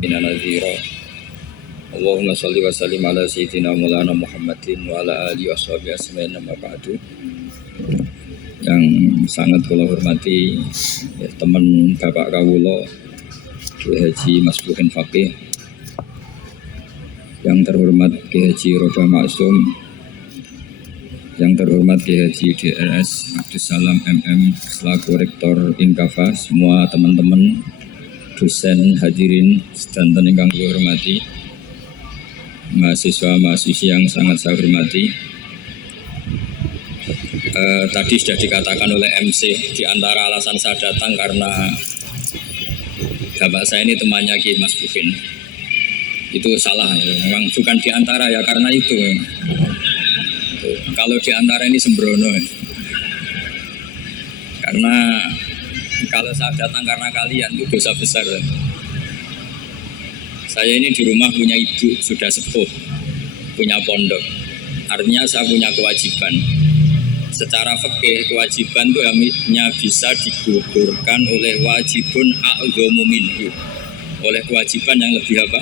Inna nadhira. Allahumma salli wa sallim ala sayyidina Maulana Muhammadin wa ala alihi wa sahbihi asma'in nama ba'du. Yang sangat kula hormati ya, teman Bapak kawula Kiai Haji Masbuhin Faqih, yang terhormat Kiai Haji Roba Maksum, yang terhormat Kiai Haji DRS Abdussalam MM selaku Rektor Inkafa, semua teman-teman dosen hadirin sedanten ingkang kula hormati, mahasiswa-mahasiswi yang sangat saya hormati. Tadi sudah dikatakan oleh MC, di antara alasan saya datang karena bapak saya ini temannya Kiai Masbuhin. Itu salah, memang bukan di antara ya, karena itu. Kalau di antara ini sembrono. Karena kalau saya datang karena kalian itu dosa besar. Saya ini di rumah punya ibu, sudah sepuh, punya pondok. Artinya saya punya kewajiban. Secara fikih kewajiban itu hanya bisa digugurkan oleh wajibun a'dhamu minhu, oleh kewajiban yang lebih apa?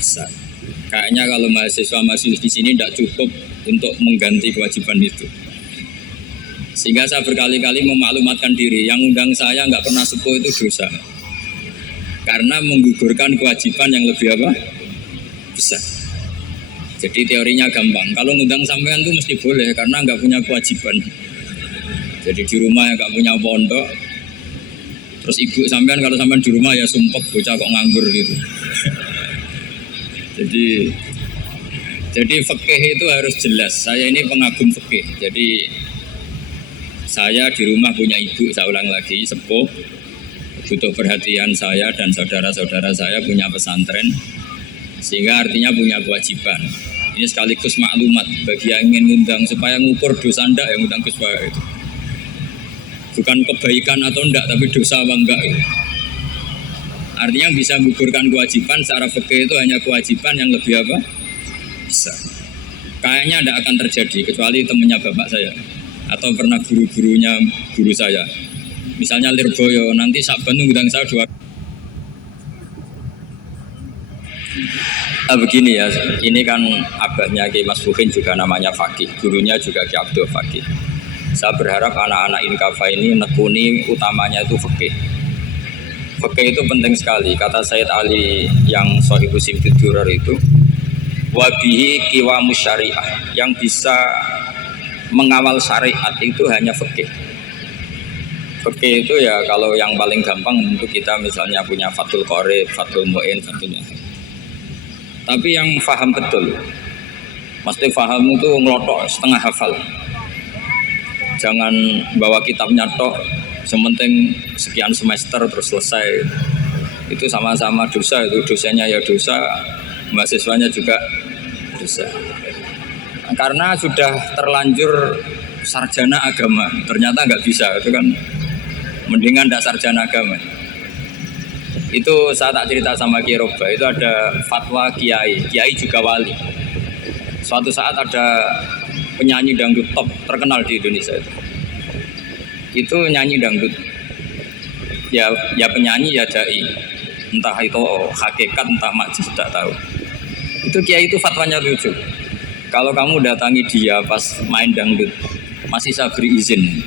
Besar. Kayaknya kalau mahasiswa-mahasiswa di sini tidak cukup untuk mengganti kewajiban itu. Sehingga saya berkali-kali memaklumatkan diri, yang undang saya nggak pernah sepuh itu dosa. Karena menggugurkan kewajiban yang lebih apa? Besar. Jadi teorinya gampang. Kalau ngundang sampean itu mesti boleh karena nggak punya kewajiban. Jadi di rumah nggak punya pondok. Terus ibu sampean kalau sampean di rumah ya sumpek bocah kok nganggur gitu. Jadi fikih itu harus jelas. Saya ini pengagum fikih. Jadi saya di rumah punya ibu, saya ulang lagi, sepuh, butuh perhatian saya dan saudara-saudara saya punya pesantren, sehingga artinya punya kewajiban. Ini sekaligus maklumat bagi yang ingin ngundang supaya ngukur dosa ndak yang ngundang Gus Baha itu. Bukan kebaikan atau ndak, tapi dosa apa enggak itu. Artinya bisa menggugurkan kewajiban secara fikih itu hanya kewajiban yang lebih apa? Bisa. Kayaknya ndak akan terjadi kecuali temannya bapak saya atau pernah guru-gurunya guru saya. Misalnya Lirboyo, nanti Saban ngundang saya 2. Begini ya, ini kan abahnya Kiai Masbuhin juga namanya Faqih, gurunya juga Kiai Abdul Faqih. Saya berharap anak-anak Inkafa ini nekuni utamanya itu fikih. Fikih itu penting sekali. Kata Sayyid Ali yang Shahihu Simtud Durar itu, wabihi qiwamus syariah, yang bisa mengawal syariat itu hanya fikih. Fikih itu ya kalau yang paling gampang untuk kita misalnya punya Fathul Qorib, Fathul Mu'in, Fathul Mu'in. Tapi yang faham betul, mesti faham itu ngelotok setengah hafal. Jangan bawa kitabnya tok, sementing sekian semester terus selesai. Itu sama-sama dosa, itu dosanya ya dosa, mahasiswanya juga dosa. Karena sudah terlanjur sarjana agama, ternyata nggak bisa, itu kan mendingan nggak sarjana agama. Itu saya tak cerita sama Kiai Roba, itu ada fatwa Kiai juga wali. Suatu saat ada penyanyi dangdut top terkenal di Indonesia itu nyanyi dangdut. Ya penyanyi ya dai, entah itu hakikat entah majaz tidak tahu. Itu Kiai itu fatwanya lucu. Kalau kamu datangi dia pas main dangdut, masih saya beri izin.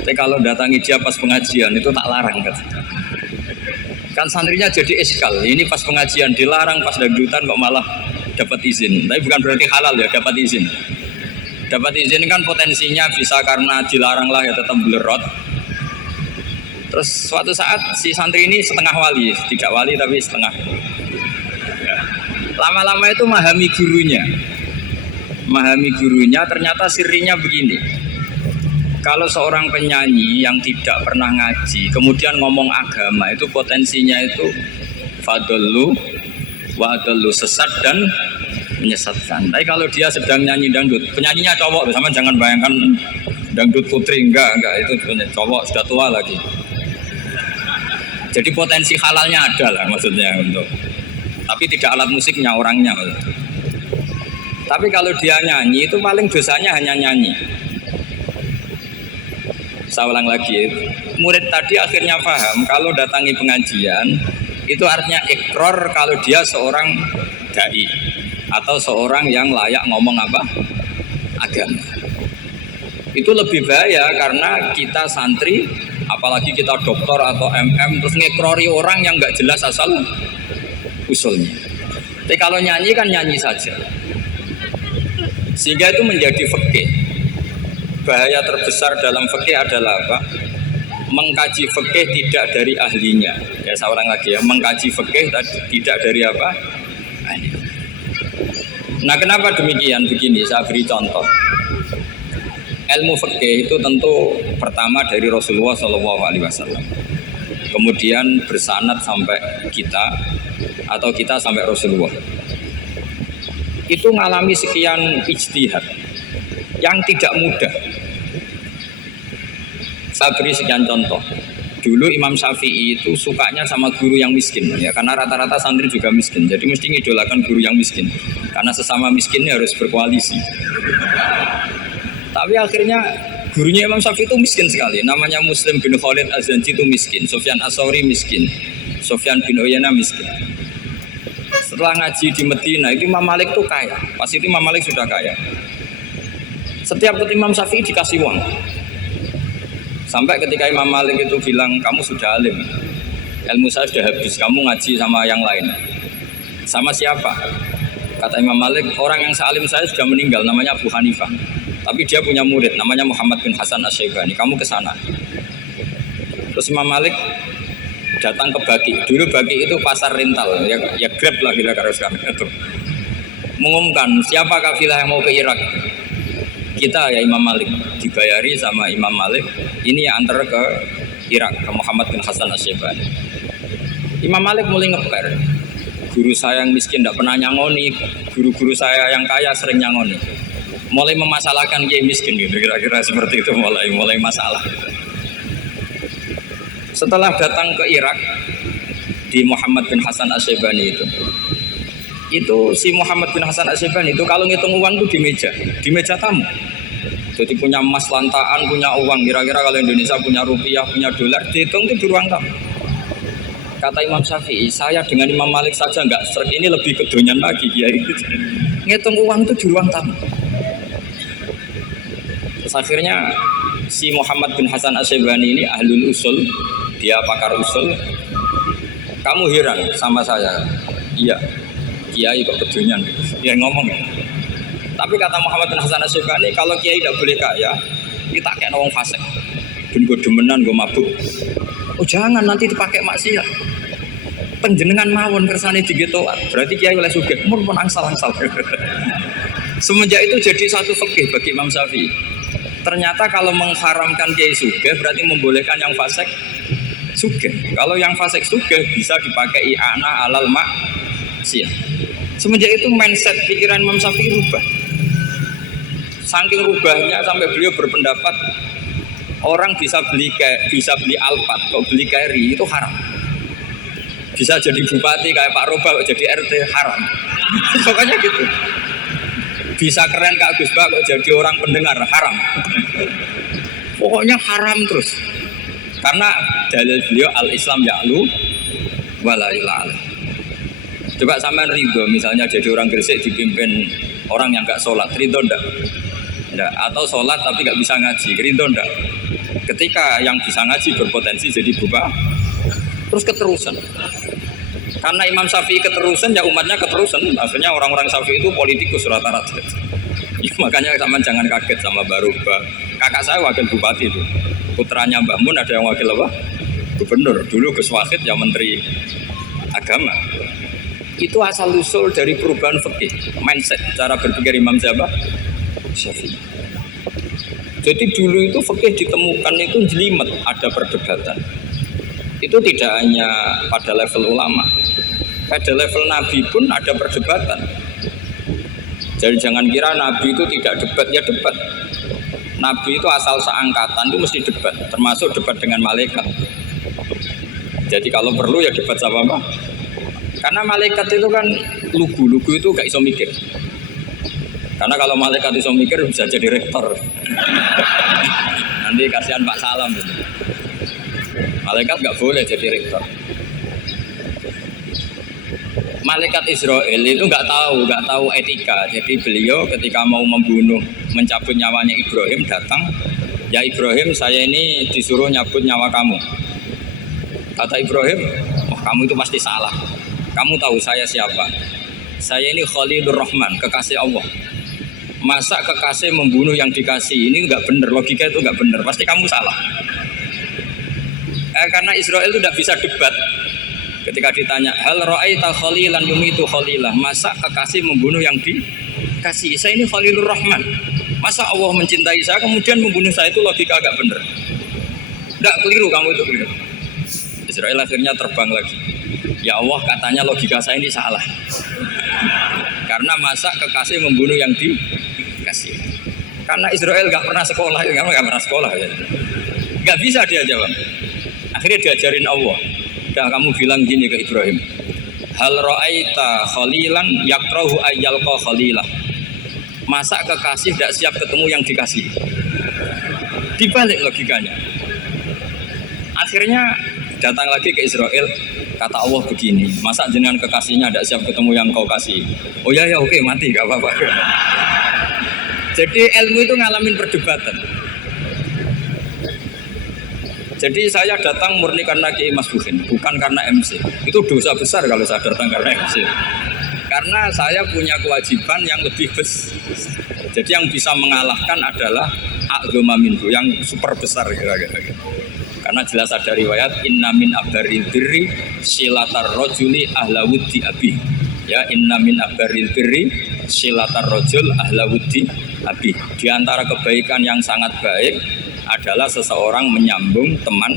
Tapi kalau datangi dia pas pengajian itu tak larang kan. Kan santrinya jadi eskal. Ini pas pengajian dilarang, pas dangdutan kok malah dapat izin. Tapi bukan berarti halal ya, dapat izin. Dapat izin kan potensinya bisa karena dilarang lah ya tetap belerot. Terus suatu saat si santri ini setengah wali, tidak wali tapi setengah. Ya. Lama-lama itu memahami gurunya, ternyata sirinya begini. Kalau seorang penyanyi yang tidak pernah ngaji kemudian ngomong agama, itu potensinya itu fadlu wa adallu, sesat dan menyesatkan. Tapi kalau dia sedang nyanyi dangdut, penyanyinya cowok, sama jangan bayangkan dangdut putri, enggak, itu cowok sudah tua lagi. Jadi potensi halalnya ada lah maksudnya untuk, tapi tidak alat musiknya, orangnya. Tapi kalau dia nyanyi itu paling dosanya hanya nyanyi. Saya ulang lagi, murid tadi akhirnya paham kalau datangi pengajian Itu artinya ikrar kalau dia seorang dai atau seorang yang layak ngomong apa? Agama. Itu lebih bahaya karena kita santri, apalagi kita doktor atau MM terus ngekrori orang yang nggak jelas asal usulnya. Tapi kalau nyanyi kan nyanyi saja. Sehingga itu menjadi fikih. Bahaya terbesar dalam fikih adalah apa? Mengkaji fikih tidak dari ahlinya. Ya saya ulang lagi ya, mengkaji fikih tidak dari apa? Ahli. Nah, kenapa demikian? Begini, saya beri contoh. Ilmu fikih itu tentu pertama dari Rasulullah SAW. Kemudian bersanad sampai kita atau kita sampai Rasulullah. Itu mengalami sekian ijtihad yang tidak mudah. Saya beri sekian contoh. Dulu Imam Syafi'i itu sukanya sama guru yang miskin ya, karena rata-rata santri juga miskin. Jadi mesti ngidolakan guru yang miskin. Karena sesama miskinnya harus berkoalisi. Tapi akhirnya gurunya Imam Syafi'i itu miskin sekali. Namanya Muslim bin Khalid Az-Zanji itu miskin, Sufyan As-Sauri miskin, Sufyan bin Uyainah miskin. Setelah ngaji di Medina itu Imam Malik itu kaya. Pas itu Imam Malik sudah kaya. Setiap ketemu Imam Syafi'i dikasih uang. Sampai ketika Imam Malik itu bilang, kamu sudah alim, ilmu saya sudah habis, kamu ngaji sama yang lain. Sama siapa? Kata Imam Malik, orang yang sealim saya sudah meninggal, namanya Abu Hanifah. Tapi dia punya murid, namanya Muhammad bin Hasan Asy-Syaibani, kamu ke sana. Terus Imam Malik datang ke Baki. Dulu Baki itu pasar rental, ya Grab lah kira-kira sekarang itu. Mengumumkan, siapa kafilah yang mau ke Irak? Kita ya Imam Malik, dibayari sama Imam Malik, ini yang antar ke Irak, ke Muhammad bin Hasan Asy-Syaibani. Imam Malik mulai ngeper, guru saya yang miskin tidak pernah nyangoni, guru-guru saya yang kaya sering nyangoni. Mulai memasalahkan kiai miskin gitu, kira-kira seperti itu, mulai masalah. Setelah datang ke Irak di Muhammad bin Hasan Asy-Syaibani itu si Muhammad bin Hasan Asy-Syaibani itu kalau ngitung uang itu di meja tamu. Jadi punya emas lantaan, punya uang. Kira-kira kalau Indonesia punya rupiah, punya dolar, dihitung itu di ruang tamu. Kata Imam Syafi'i, saya dengan Imam Malik saja nggak seret, ini lebih kedonyan lagi kiai. Ngitung uang itu di ruang tamu. Terus akhirnya si Muhammad bin Hasan Asy-Syaibani ini ahlul usul, dia pakar usul. Kamu heran sama saya? Iya. Kiai kok kedonyan, dia ngomong. Tapi kata Muhammad bin Hasan Asy-Syaibani, kalau kiai tidak boleh kaya, kita kayak wong fasik, dan gue demenan, gue mabuk. Oh jangan, nanti dipakai maksiat. Penjenengan mawon kersane digetoan, berarti kiai oleh sugih, mun pun angsal-angsal. Semenjak itu jadi satu fikih bagi Imam Syafi'i. Ternyata kalau mengharamkan kiai sugih, berarti membolehkan yang fasik sugih. Kalau yang fasik sugih bisa dipakai i'anah alal maksiat. Semenjak itu mindset pikiran Imam Syafi'i rubah. Saking rubahnya sampai beliau berpendapat orang bisa beli Alphard, kok beli Carry itu haram. Bisa jadi bupati kayak Pak Roba, kok jadi RT haram. Pokoknya gitu. Bisa keren Kak Gus Bak, kok jadi orang pendengar haram. Pokoknya haram terus. Karena dalil beliau al-Islam ya'lu wala ya'lu. Coba sampean ridho misalnya jadi orang Gresik dipimpin orang yang nggak sholat, ridho ndak? Ndak. Atau sholat tapi nggak bisa ngaji, ridho ndak? Ketika yang bisa ngaji berpotensi jadi bupati, terus keterusan. Karena Imam Syafi'i keterusan, ya umatnya keterusan. Akhirnya orang-orang Syafi'i itu politikus rata-rata. Ya, makanya sampean jangan kaget sama Baruba. Kakak saya wakil bupati itu, putranya Mbah Mun ada yang wakil apa? Gubernur. Dulu Gus Wahid yang menteri agama. Itu asal usul dari perubahan fikih, mindset, cara berpikir Imam Syafi'i. Jadi dulu itu fikih ditemukan itu jelimet, ada perdebatan. Itu tidak hanya pada level ulama, pada level Nabi pun ada perdebatan. Jadi jangan kira Nabi itu tidak debat, ya debat. Nabi itu asal seangkatan itu mesti debat, termasuk debat dengan malaikat. Jadi kalau perlu ya debat sama apa? Karena malaikat itu kan lugu itu gak iso mikir. Karena kalau malaikat iso mikir bisa jadi rektor. Nanti kasihan Pak Salam. Malaikat gak boleh jadi rektor. Malaikat Israel itu nggak tahu etika. Jadi beliau ketika mau mencabut nyawanya Ibrahim datang, ya Ibrahim, saya ini disuruh nyabut nyawa kamu. Kata Ibrahim, oh kamu itu pasti salah. Kamu tahu saya siapa? Saya ini Khalilur Rahman, kekasih Allah. Masa kekasih membunuh yang dikasih? Ini nggak benar, logika itu nggak benar. Pasti kamu salah. Karena Israel itu tidak bisa debat. Ketika ditanya, hal ra'aita khalilan yumitu khalilah, masa kekasih membunuh yang dikasih? Saya ini Khalilur Rahman. Masa Allah mencintai saya kemudian membunuh saya? Itu logika agak benar. Tidak keliru, kamu itu keliru. Israel akhirnya terbang lagi. Ya Allah, katanya logika saya ini salah. Karena masa kekasih membunuh yang dikasih? Karena Israel nggak pernah sekolah, ya. Nggak bisa dia jawab. Akhirnya diajarin Allah. Udah kamu bilang gini ke Ibrahim, hal ra'aita khalilan yakrahu ayyalqa khalilah. Masa kekasih tidak siap ketemu yang dikasih? Dibalik logikanya. Akhirnya datang lagi ke Israel, kata Allah begini, masa jenengan kekasihnya tidak siap ketemu yang kau kasih? Oh ya oke, mati, gak apa-apa. Jadi ilmu itu ngalamin perdebatan. Jadi saya datang murni karena Kiai Mas Buhin, bukan karena MC. Itu dosa besar kalau saya datang karena MC. Karena saya punya kewajiban yang lebih besar. Jadi yang bisa mengalahkan adalah a'dzama minhu, yang super besar kira-kira. Karena jelas ada riwayat inna min abaril birri silatar rajuli ahla wuddi abi. Ya, inna min abaril birri silatar rajul ahla wuddi abi. Di antara kebaikan yang sangat baik adalah seseorang menyambung teman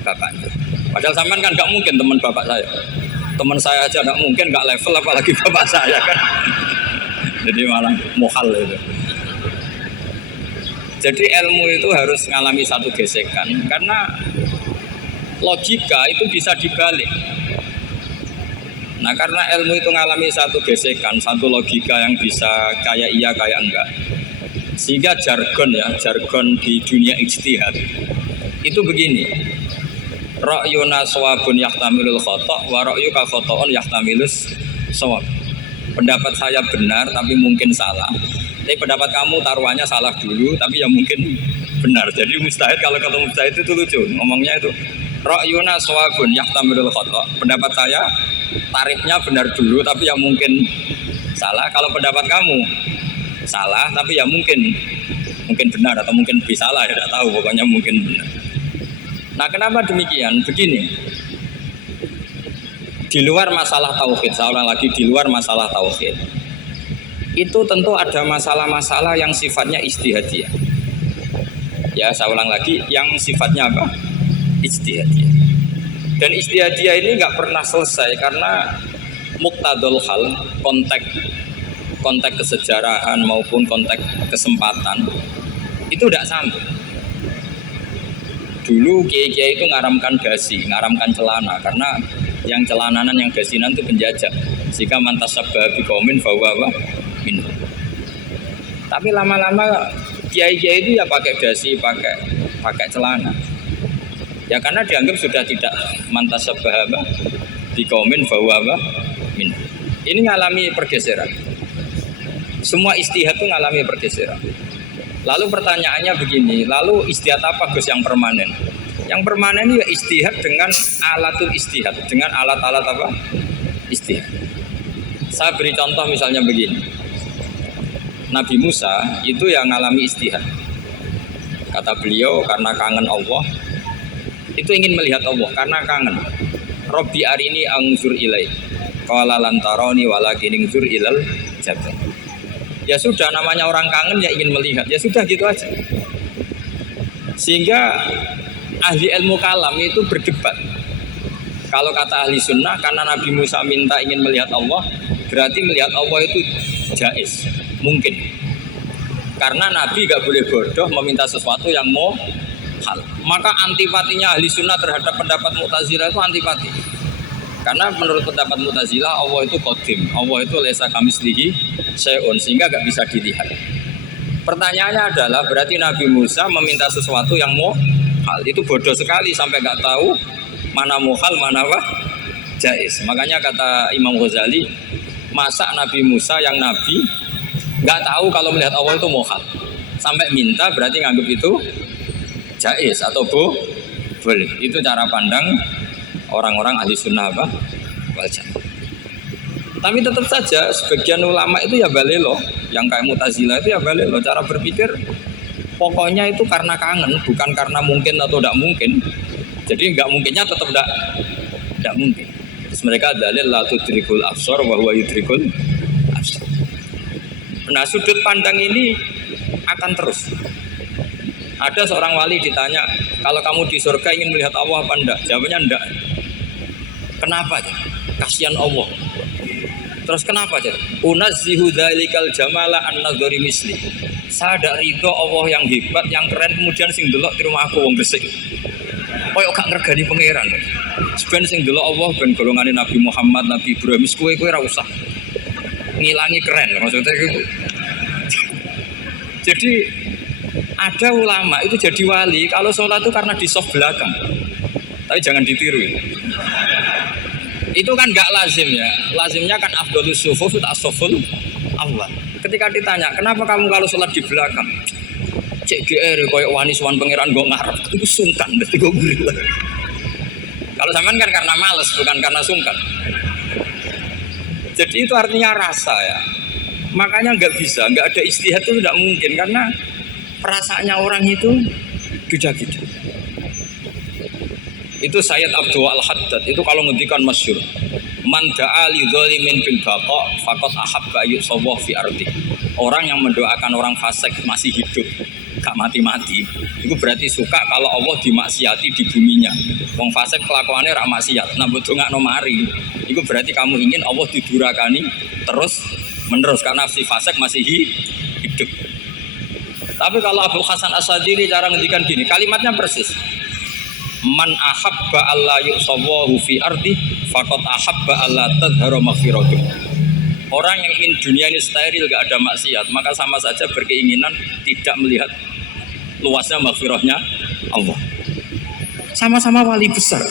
bapaknya. Padahal sampean kan nggak mungkin teman bapak saya. Teman saya aja nggak mungkin, nggak level apalagi bapak saya kan. Jadi malah mohal itu. Jadi ilmu itu harus mengalami satu gesekan karena logika itu bisa dibalik. Nah karena ilmu itu mengalami satu gesekan, satu logika yang bisa kayak iya kayak enggak. Sehingga jargon di dunia ijtihad itu begini. Ra'yuna shawabun yahtamilul khata' wa ra'yuka khata'un yahtamilus shawab. Pendapat saya benar tapi mungkin salah. Tapi pendapat kamu taruhannya salah dulu tapi yang mungkin benar. Jadi mustahid, kalau ketemu mustahid itu lucu. Ngomongnya itu ra'yuna shawabun yahtamilul khata'. Pendapat saya tarifnya benar dulu tapi yang mungkin salah. Kalau pendapat kamu salah tapi ya mungkin benar atau mungkin lebih salah, ya tidak tahu, pokoknya mungkin benar. Nah kenapa demikian? Begini, di luar masalah tauhid, saya ulang lagi, di luar masalah tauhid itu tentu ada masalah-masalah yang sifatnya ijtihadiyah. Ya saya ulang lagi, yang sifatnya apa? Ijtihadiyah. Dan ijtihadiyah ini nggak pernah selesai karena muqtadul hal, konteks kesejarahan maupun konteks kesempatan itu tidak sama. Dulu kiai-kiai itu ngaramkan dasi, ngaramkan celana karena yang celananan yang dasinan itu penjajah. Jika mantas sabah bikomin bahwa min. Tapi lama-lama kiai-kiai itu ya pakai dasi, pakai celana. Ya karena dianggap sudah tidak mantas sabah bikomin bahwa min. Ini ngalami pergeseran. Semua istihad itu ngalami pergeseran. Lalu pertanyaannya begini, lalu istihad apa Gus yang permanen? Yang permanen ya istihad dengan alatul istihad, dengan alat-alat apa? Istihad. Saya beri contoh misalnya begini. Nabi Musa itu yang ngalami istihad. Kata beliau karena kangen Allah, itu ingin melihat Allah karena kangen. Robbi arini anzur ilai. Qala lan tarani walakin anzur ilal jabal. Ya sudah, namanya orang kangen ya ingin melihat. Ya sudah gitu aja. Sehingga ahli ilmu kalam itu berdebat. Kalau kata ahli sunnah, karena Nabi Musa minta ingin melihat Allah, berarti melihat Allah itu jaiz, mungkin. Karena Nabi gak boleh bodoh meminta sesuatu yang hal. Maka antipatinya ahli sunnah terhadap pendapat Mu'tazilah itu antipati. Karena menurut pendapat Mu'tazilah Allah itu qadim, Allah itu laisa kamitslihi syai'un, sehingga gak bisa dilihat. Pertanyaannya adalah berarti Nabi Musa meminta sesuatu yang hal, itu bodoh sekali sampai gak tahu mana muhal mana jais. Makanya kata Imam Ghazali, masa Nabi Musa yang nabi nggak tahu kalau melihat Allah itu mohal, sampai minta berarti nganggap itu jais atau boleh. Itu cara pandang orang-orang ahli sunnah apa? Wal jamaah. Tapi tetap saja sebagian ulama itu ya balelo, yang kayak Mu'tazilah itu ya balelo, cara berpikir pokoknya itu karena kangen, bukan karena mungkin atau tidak mungkin. Jadi nggak mungkinnya tetap tidak mungkin. Terus mereka dalil la tudrikul absar wa huwa yudrikul absar. Nah, sudut pandang ini akan terus. Ada seorang wali ditanya, kalau kamu di surga ingin melihat Allah apa enggak? Jawabnya enggak. Kenapa? Kasihan Allah. Terus kenapa aja? Unazzihu dzalikal jamala an-nadhari misli. Saya ada ridho Allah yang hebat, yang keren, kemudian sing delok di rumah aku wong gresik. Koyok gak ngergani pangeran. Sebenarnya sing delok Allah ben golongane Nabi Muhammad, Nabi Ibrahim, kowe ora usah ngilangi keren maksudnya gitu. Jadi ada ulama itu jadi wali kalau sholat itu karena di soft belakang. Tapi jangan ditiru. Itu kan gak lazim ya. Lazimnya kan afdhalus sufuf itu as-suful awal. Ketika ditanya, kenapa kamu kalau sholat di belakang? Cek GR koyok wani suwan pangeran gue ngarep. Itu sungkan, berarti gue gurih. Kalau sampean kan karena males, bukan karena sungkan. Jadi itu artinya rasa ya. Makanya nggak bisa, nggak ada istihad itu tidak mungkin karena perasaannya orang itu beda-beda. Itu Sayyid Abdul Al-Haddad itu kalau ngendikan masyhur, man da'a li dzalimin bil baqa faqad ahabba yusawwa fi ardi. Orang yang mendoakan orang fasik masih hidup, gak mati-mati, itu berarti suka kalau Allah dimaksiati di buminya. Wong fasik kelakuannya rak maksiat, nah mbok dongakno mari. Itu berarti kamu ingin Allah didurakani terus menerus karena si fasik masih hidup. Tapi kalau Abu Hasan As-Sadili cara ngendikan gini, kalimatnya persis. Man ahabba alla yusawwahu fi ardi faqad ahabba alla tadhhara maghfiratuh. Orang yang ingin dunia ini steril gak ada maksiat, maka sama saja berkeinginan tidak melihat luasnya maghfirahnya Allah. Sama-sama wali besar,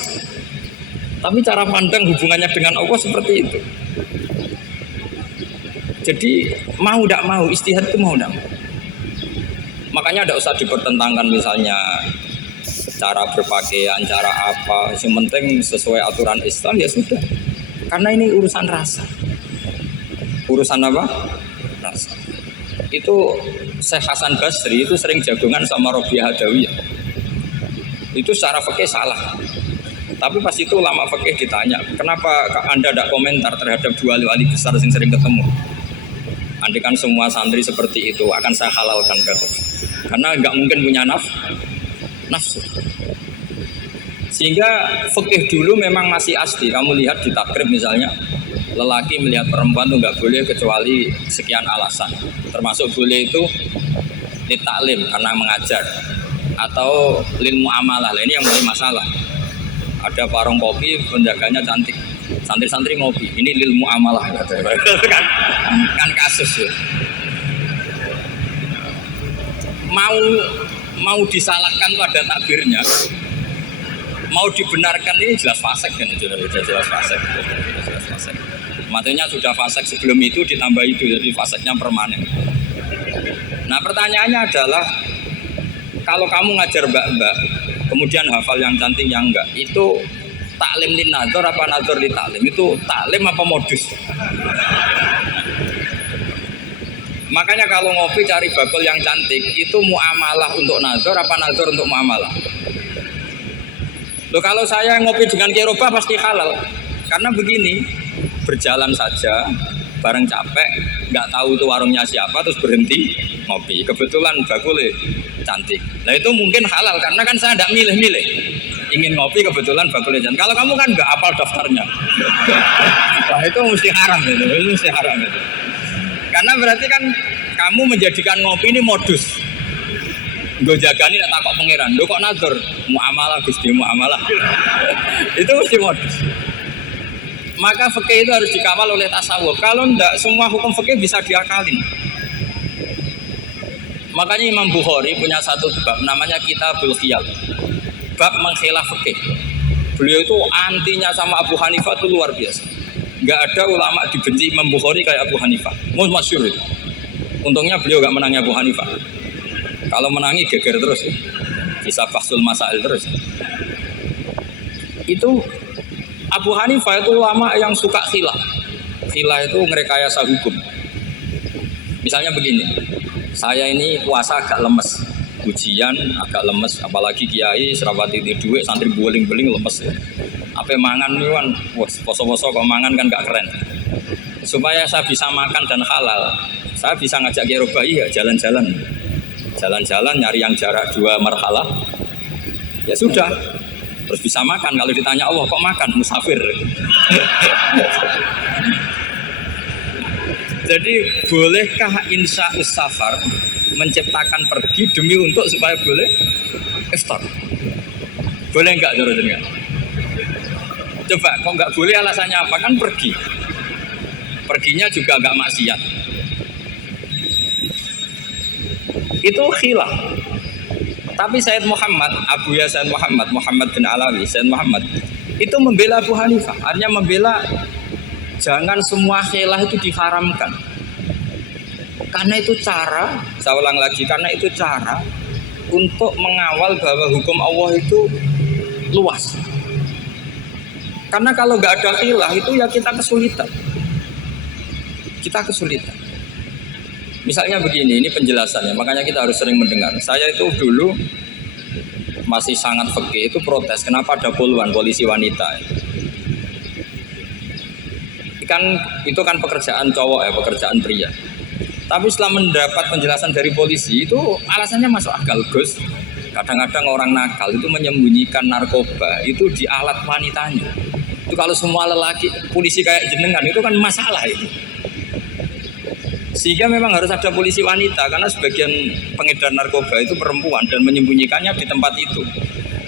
tapi cara pandang hubungannya dengan Allah seperti itu. Jadi mau tidak mau istihad itu mau tidak mau. Makanya tidak usah dipertentangkan misalnya cara berpakaian, cara apa, yang penting sesuai aturan Islam ya sudah. Karena ini urusan rasa. Urusan apa? Rasa. Itu Syekh Hasan Basri itu sering jagongan sama Robiah Adawiyah. Itu secara fikih salah. Tapi pas itu ulama fikih ditanya, kenapa Anda tidak komentar terhadap dua wali besar yang sering ketemu? Andai kan semua santri seperti itu akan saya halalkan kata. Karena nggak mungkin punya nafsu. Sehingga fikih dulu memang masih asli. Kamu lihat di takrib misalnya, lelaki melihat perempuan itu nggak boleh kecuali sekian alasan. Termasuk boleh itu litaklim karena mengajar atau lil muamalah. Ini yang mulai masalah. Ada warung kopi, penjaganya cantik, santri-santri ngopi. Ini lil muamalah kan kasus ya. Mau disalahkan tuh ada takbirnya, mau dibenarkan ini jelas fasik kan, jelas fasik. Maksudnya sudah fasik sebelum itu ditambah itu, jadi fasiknya permanen. Nah pertanyaannya adalah, kalau kamu ngajar mbak-mbak, kemudian hafal yang cantik yang enggak, itu taklim lin nazar apa nazar li taklim? Itu taklim apa modus? Makanya kalau ngopi cari bakul yang cantik, itu muamalah untuk nazar apa nazar untuk muamalah? Loh kalau saya ngopi dengan kirobah pasti halal. Karena begini, berjalan saja, bareng capek, nggak tahu itu warungnya siapa, terus berhenti ngopi. Kebetulan bakulnya cantik. Nah itu mungkin halal, karena kan saya tidak milih-milih. Ingin ngopi kebetulan bakulnya cantik. Kalau kamu kan nggak hafal daftarnya. Wah itu mesti haram itu mesti haram itu. Karena berarti kan kamu menjadikan ngopi ini modus. Gue jagani nak takok pangeran. Lo kok nazar? Muamalah Gusti muamalah. Itu mesti modus. Maka fikih itu harus dikawal oleh tasawuf. Kalau enggak, semua hukum fikih bisa diakalin. Makanya Imam Bukhari punya satu bab namanya Kitabul Khiyal. Bab mengkhilaf fikih. Beliau itu antinya sama Abu Hanifah itu luar biasa. Nggak ada ulama dibenci Imam Bukhari kayak Abu Hanifah. Masyhur itu. Untungnya beliau nggak menangi Abu Hanifah. Kalau menangi geger terus ya. Bisa fasul masail terus. Itu Abu Hanifah itu ulama yang suka khilaf. Khilaf itu ngerekayasa hukum. Misalnya begini, saya ini puasa agak lemes, ujian agak lemes, apalagi kiai serapati di duit, santri beling-beling lemes ya. Apa mangan nih kan, poso-poso kok mangan kan gak keren. Supaya saya bisa makan dan halal, saya bisa ngajak kiai Robai ya jalan-jalan. Jalan-jalan nyari yang jarak 2 marhalah. Ya sudah, terus bisa makan. Kalau ditanya Allah kok makan musafir. Jadi bolehkah insya safar menciptakan pergi demi untuk supaya boleh iftar? Boleh enggak jenengan? Coba kok enggak boleh alasannya apa? Kan pergi. Perginya juga enggak maksiat. Itu khilaf. Tapi Sayyid Muhammad, Abu Yasin Muhammad, Muhammad bin Alawi, Sayyid Muhammad itu membela Abu Hanifah. Artinya membela jangan semua khilaf itu diharamkan. Karena itu cara, saya ulang lagi, karena itu cara untuk mengawal bahwa hukum Allah itu luas. Karena kalau nggak ada khilaf itu ya kita kesulitan. Kita kesulitan. Misalnya begini, ini penjelasannya, makanya kita harus sering mendengar. Saya itu dulu masih sangat fikih, itu protes, kenapa ada puluhan polisi wanita. Itu kan pekerjaan cowok ya, pekerjaan pria. Tapi setelah mendapat penjelasan dari polisi itu alasannya masuk akal, Gus. Kadang-kadang orang nakal itu menyembunyikan narkoba itu di alat wanitanya. Itu kalau semua lelaki polisi kayak jenengan itu kan masalah itu. Sehingga memang harus ada polisi wanita karena sebagian pengedar narkoba itu perempuan dan menyembunyikannya di tempat itu.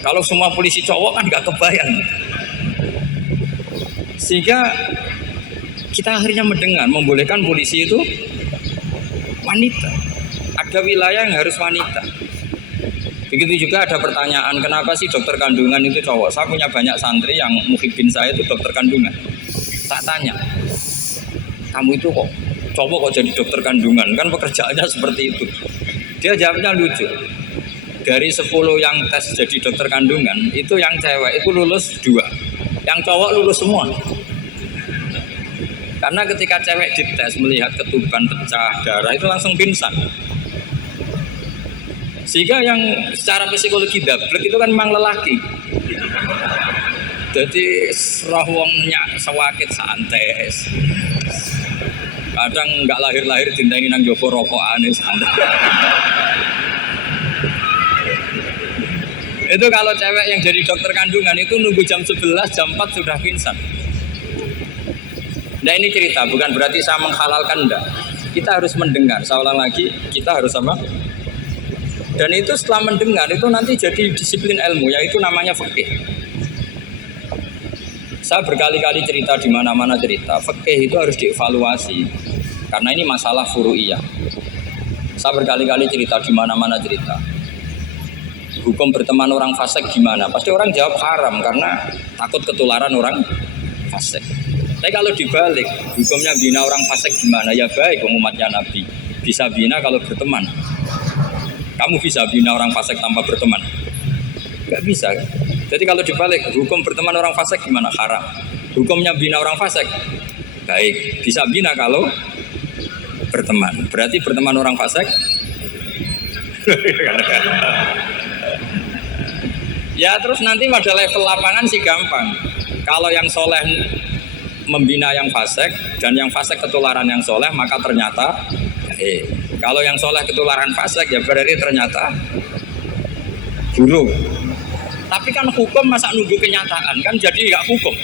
Kalau semua polisi cowok kan nggak kebayang. Sehingga kita akhirnya mendengar membolehkan polisi itu wanita. Ada wilayah yang harus wanita. Begitu juga ada pertanyaan, kenapa sih dokter kandungan itu cowok? Saya punya banyak santri yang muhibbin saya itu dokter kandungan. Tak tanya, kamu itu kok cowok kok jadi dokter kandungan? Kan pekerjaannya seperti itu. Dia jawabnya lucu. Dari 10 yang tes jadi dokter kandungan, itu yang cewek itu lulus 2. Yang cowok lulus semua. Karena ketika cewek dites melihat ketuban pecah darah itu langsung pingsan. Sehingga yang secara psikologi dablek itu kan memang lelaki. Jadi roh wongnya sewakit santai. Kadang nggak lahir-lahir dintengi nang jopo rokokan santai. Itu kalau cewek yang jadi dokter kandungan itu nunggu jam 11, jam 4 sudah pingsan. Nah ini cerita, bukan berarti saya menghalalkan, enggak. Kita harus mendengar, saya ulang lagi, kita harus apa? Dan itu setelah mendengar, itu nanti jadi disiplin ilmu, yaitu namanya fikih. Saya berkali-kali cerita di mana-mana cerita, fikih itu harus dievaluasi. Karena ini masalah furu'iyah. Saya berkali-kali cerita di mana-mana cerita. Hukum berteman orang fasik gimana? Pasti orang jawab haram, karena takut ketularan orang fasik. Tapi kalau dibalik, hukumnya bina orang fasik gimana? Ya baik, umatnya Nabi. Bisa bina kalau berteman. Kamu bisa bina orang fasik tanpa berteman? Gak bisa. Jadi kalau dibalik, hukum berteman orang fasik gimana? Haram. Hukumnya bina orang fasik? Baik. Bisa bina kalau berteman. Berarti berteman orang fasik? Ya terus nanti pada level lapangan sih gampang. Kalau yang soleh membina yang fasik dan yang fasik ketularan yang soleh, maka ternyata kalau yang soleh ketularan fasik ya berarti ternyata buruk. Tapi kan hukum masa nunggu kenyataan, kan jadi nggak hukum.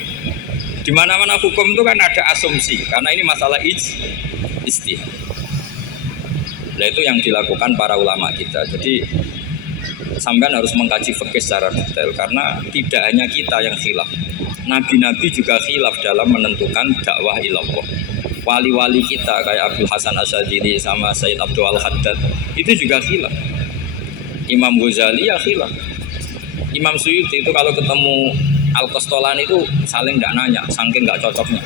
Di mana-mana hukum itu kan ada asumsi, karena ini masalah ijtihad. Nah itu yang dilakukan para ulama kita. Jadi sampean harus mengkaji fikih secara detail, karena tidak hanya kita yang khilaf. Nabi-nabi juga khilaf dalam menentukan dakwah ilallah. Wali-wali kita kayak Abdul Hasan Asyadzili sama Sayyid Abdul Al-Haddad itu juga khilaf. Imam Ghazali ya khilaf. Imam Suyuti itu kalau ketemu Al-Qastolani itu saling nggak nanya, saking nggak cocoknya,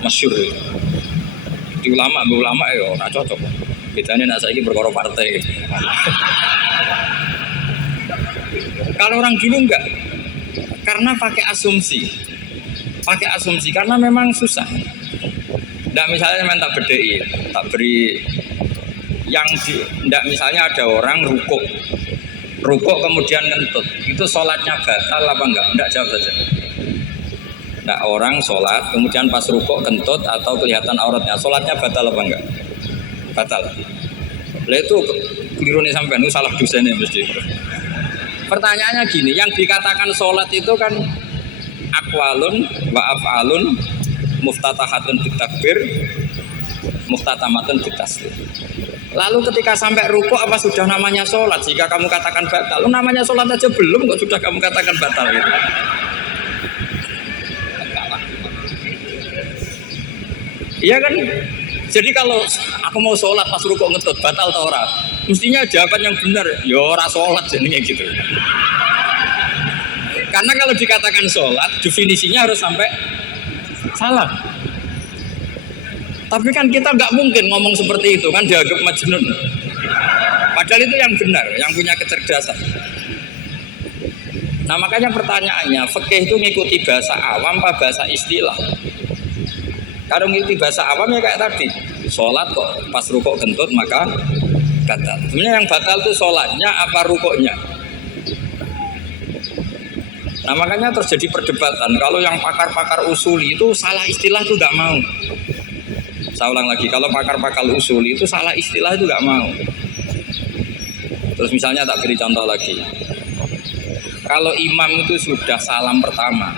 masyhur itu. Di ulama ya nggak cocok. Bedanya nak saiki perkara partai. Kalau orang dulu enggak, karena pakai asumsi karena memang susah. Nggak misalnya tak bedai, tak beri yang nggak misalnya ada orang rukuk kemudian ngentut, itu sholatnya batal apa enggak jawab saja. Nggak, orang sholat kemudian pas rukuk kentut atau kelihatan auratnya, sholatnya batal apa enggak? Batal. Lah itu keliru nih sampean, itu salah dosennya mesti. Pertanyaannya gini, yang dikatakan sholat itu kan aqwalun wa af'alun muftatahatun bitakbir muftatamatun bitaslim. Lalu ketika sampai rukuk apa sudah namanya sholat? Jika kamu katakan batal, namanya sholat aja belum kok sudah kamu katakan batal gitu. Iya kan? Jadi kalau aku mau sholat pas rukuk ngetut batal atau ora? Mestinya jawaban yang benar, ya ora sholat jadinya gitu. Karena kalau dikatakan sholat, definisinya harus sampai salah. Tapi kan kita nggak mungkin ngomong seperti itu, kan dianggap majnun. Padahal itu yang benar, yang punya kecerdasan. Nah makanya pertanyaannya, fikih itu ngikuti bahasa awam apa bahasa istilah? Kalau ngikuti bahasa awam ya kayak tadi, sholat kok pas rukuk kentut maka batal. Sebenarnya yang batal itu sholatnya apa rukuknya? Nah makanya terjadi perdebatan. Kalau yang pakar-pakar usuli itu salah istilah itu nggak mau. Saya ulang lagi, kalau pakar-pakar usuli itu salah istilah itu nggak mau. Terus misalnya tak beri contoh lagi. Kalau imam itu sudah salam pertama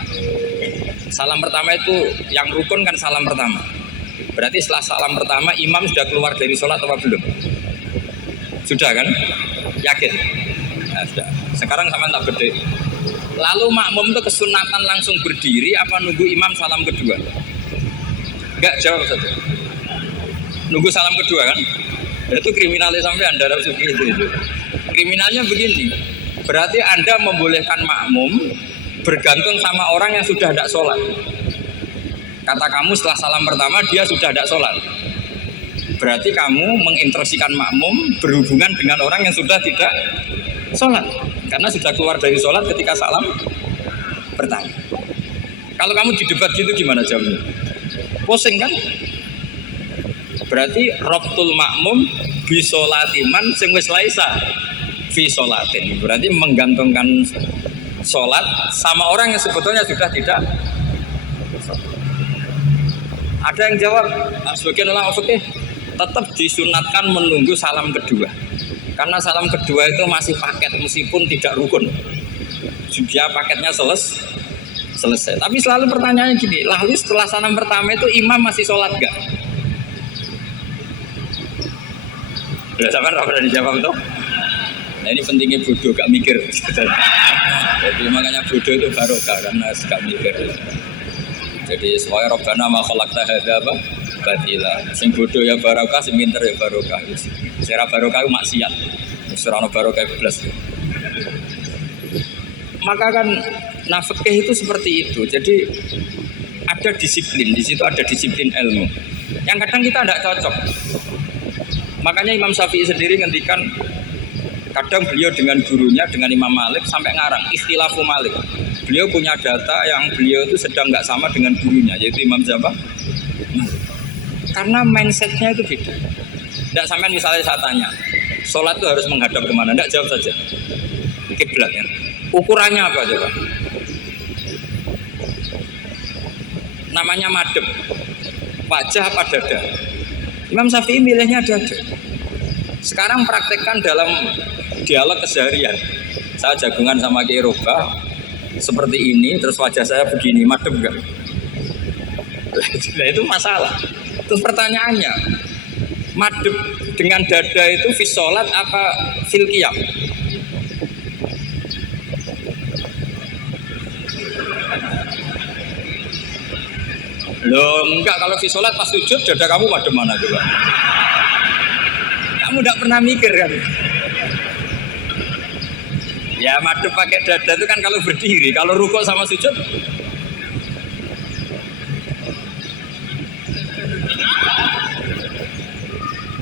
itu yang rukun kan salam pertama. Berarti setelah salam pertama imam sudah keluar dari sholat apa belum? Sudah kan? Yakin? Nah, sudah. Sekarang sama tak beda. Lalu makmum itu kesunatan langsung berdiri apa nunggu imam salam kedua? Enggak, jawab saja. Nunggu salam kedua kan? Itu kriminalnya sampai Anda harus begitu itu. Kriminalnya begini. Berarti Anda membolehkan makmum bergantung sama orang yang sudah tidak sholat. Kata kamu setelah salam pertama dia sudah tidak sholat. Berarti kamu menginstruksikan makmum berhubungan dengan orang yang sudah tidak sholat. Karena sudah keluar dari sholat ketika salam pertama. Kalau kamu di debat gitu gimana jawabnya? Pusing kan? Berarti robtul makmum bisolatiman sing wis laisa fi sholatin. Berarti menggantungkan sholat sama orang yang sebetulnya sudah tidak. Ada yang jawab, sebagian ulama fikih tetap disunatkan menunggu salam kedua. Karena salam kedua itu masih paket meskipun tidak rukun. Dia paketnya selesai. Tapi selalu pertanyaannya gini, lalu setelah salam pertama itu imam masih sholat gak? Udah sampai apa yang dijawab tuh? Nah ini pentingnya bodoh gak mikir. Jadi makanya bodoh itu barokah karena gak mikir. Jadi semuanya Rabbana ma khalaqta hadza apa? Batila. Sing bodoh ya barokah, sing pinter ya barokah. Sira barokah itu maksiat. Ora ono barokah plus. Maka kan fikih itu seperti itu. Jadi ada disiplin, di situ ada disiplin ilmu. Yang kadang kita tidak cocok. Makanya Imam Syafi'i sendiri ngendikan, kadang beliau dengan gurunya, dengan Imam Malik sampai ngarang ikhtilafu Malik. Beliau punya data yang beliau itu sedang nggak sama dengan gurunya, yaitu Imam siapa? Karena mindsetnya itu beda. Tidak sampai misalnya saya tanya, sholat itu harus menghadap kemana? Tidak, jawab saja. Kiblat ya. Ukurannya apa coba? Namanya madhep. Wajah apa dada? Imam Syafi'i milihnya dada. Sekarang praktekkan dalam dialog keseharian. Saya jagungan sama Kiai Roba seperti ini, terus wajah saya begini, madhep enggak? Nah, itu masalah. Terus pertanyaannya, madhep dengan dada itu fi sholat apa fil qiyam? Loh enggak, kalau fi sholat pas sujud dada kamu madhep mana coba? Kamu enggak pernah mikir kan? Ya madep pakai dada itu kan kalau berdiri, kalau rukuk sama sujud.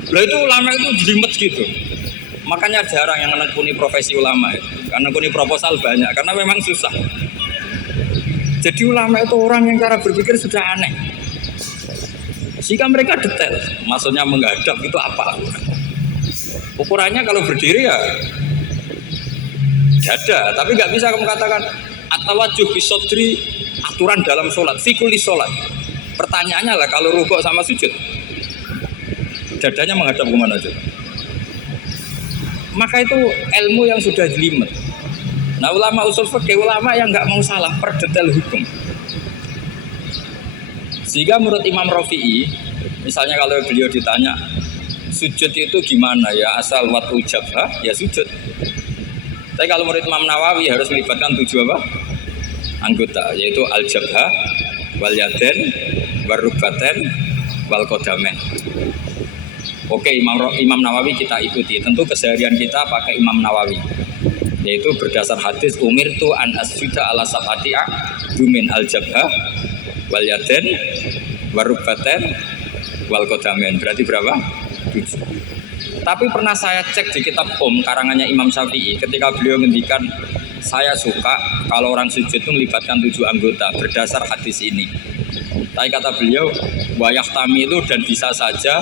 Loh itu ulama itu jelimet gitu. Makanya jarang yang menekuni profesi ulama itu. Karena menekuni proposal banyak, karena memang susah. Jadi ulama itu orang yang cara berpikir sudah aneh. Jika mereka detail, maksudnya menghadap itu apa? Ukurannya kalau berdiri ya dada, tapi nggak bisa kamu katakan at-tawajuh bisodri aturan dalam sholat, fikuli sholat. Pertanyaannya lah kalau rukuk sama sujud, dadanya menghadap kemana aja? Maka itu ilmu yang sudah jelimet. Nah ulama usul fikih, ulama yang nggak mau salah per detail hukum. Sehingga menurut Imam Rafi'i, misalnya kalau beliau ditanya sujud itu gimana ya, asal watu jabhah ya sujud. Tapi kalau menurut Imam Nawawi harus melibatkan 7 apa? Anggota, yaitu al-jabhah, wal yaden, wal rukbaten, wal qadamen. Oke, Imam Nawawi kita ikuti. Tentu keseharian kita pakai Imam Nawawi, yaitu berdasar hadis umirtu an asjuda ala sab'ati dumin al-jabhah, wal yaden, wal rukbaten, wal qadamen. Berarti berapa? 7. Tapi pernah saya cek di kitab karangannya Imam Syafi'i, ketika beliau ngendikan saya suka kalau orang sujud itu melibatkan 7 anggota berdasar hadis ini. Tapi kata beliau wayahtami itu dan bisa saja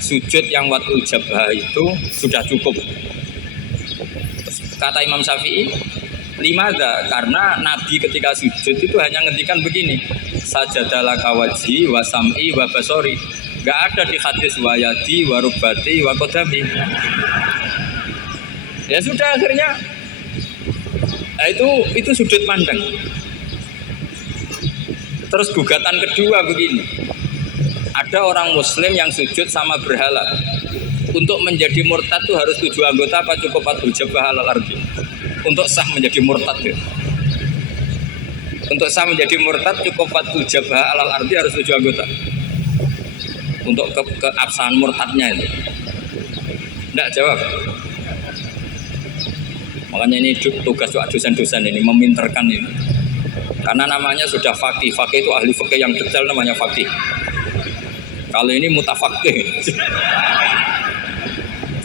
sujud yang watul jabhah itu sudah cukup. Kata Imam Syafi'i, limadha, karena Nabi ketika sujud itu hanya ngendikan begini, sajadalaka wajhi wa sam'i wa basori. Gak ada di hadis wayadi, warubati, wakodami. Ya sudah akhirnya, nah itu sudut pandang. Terus gugatan kedua begini, ada orang Muslim yang sujud sama berhala. Untuk menjadi murtad itu harus 7 anggota apa cukup 4 jabhah alal ardi? Untuk sah menjadi murtad ya. Untuk sah menjadi murtad cukup 4 jabhah alal ardi harus 7 anggota. Untuk keabsahan murtadnya itu. Tidak jawab. Makanya ini tugas dosen-dosen ini meminterkan ini. Karena namanya sudah faqih. Faqih itu ahli fikih yang detail namanya faqih. Kalau ini mutafaqih.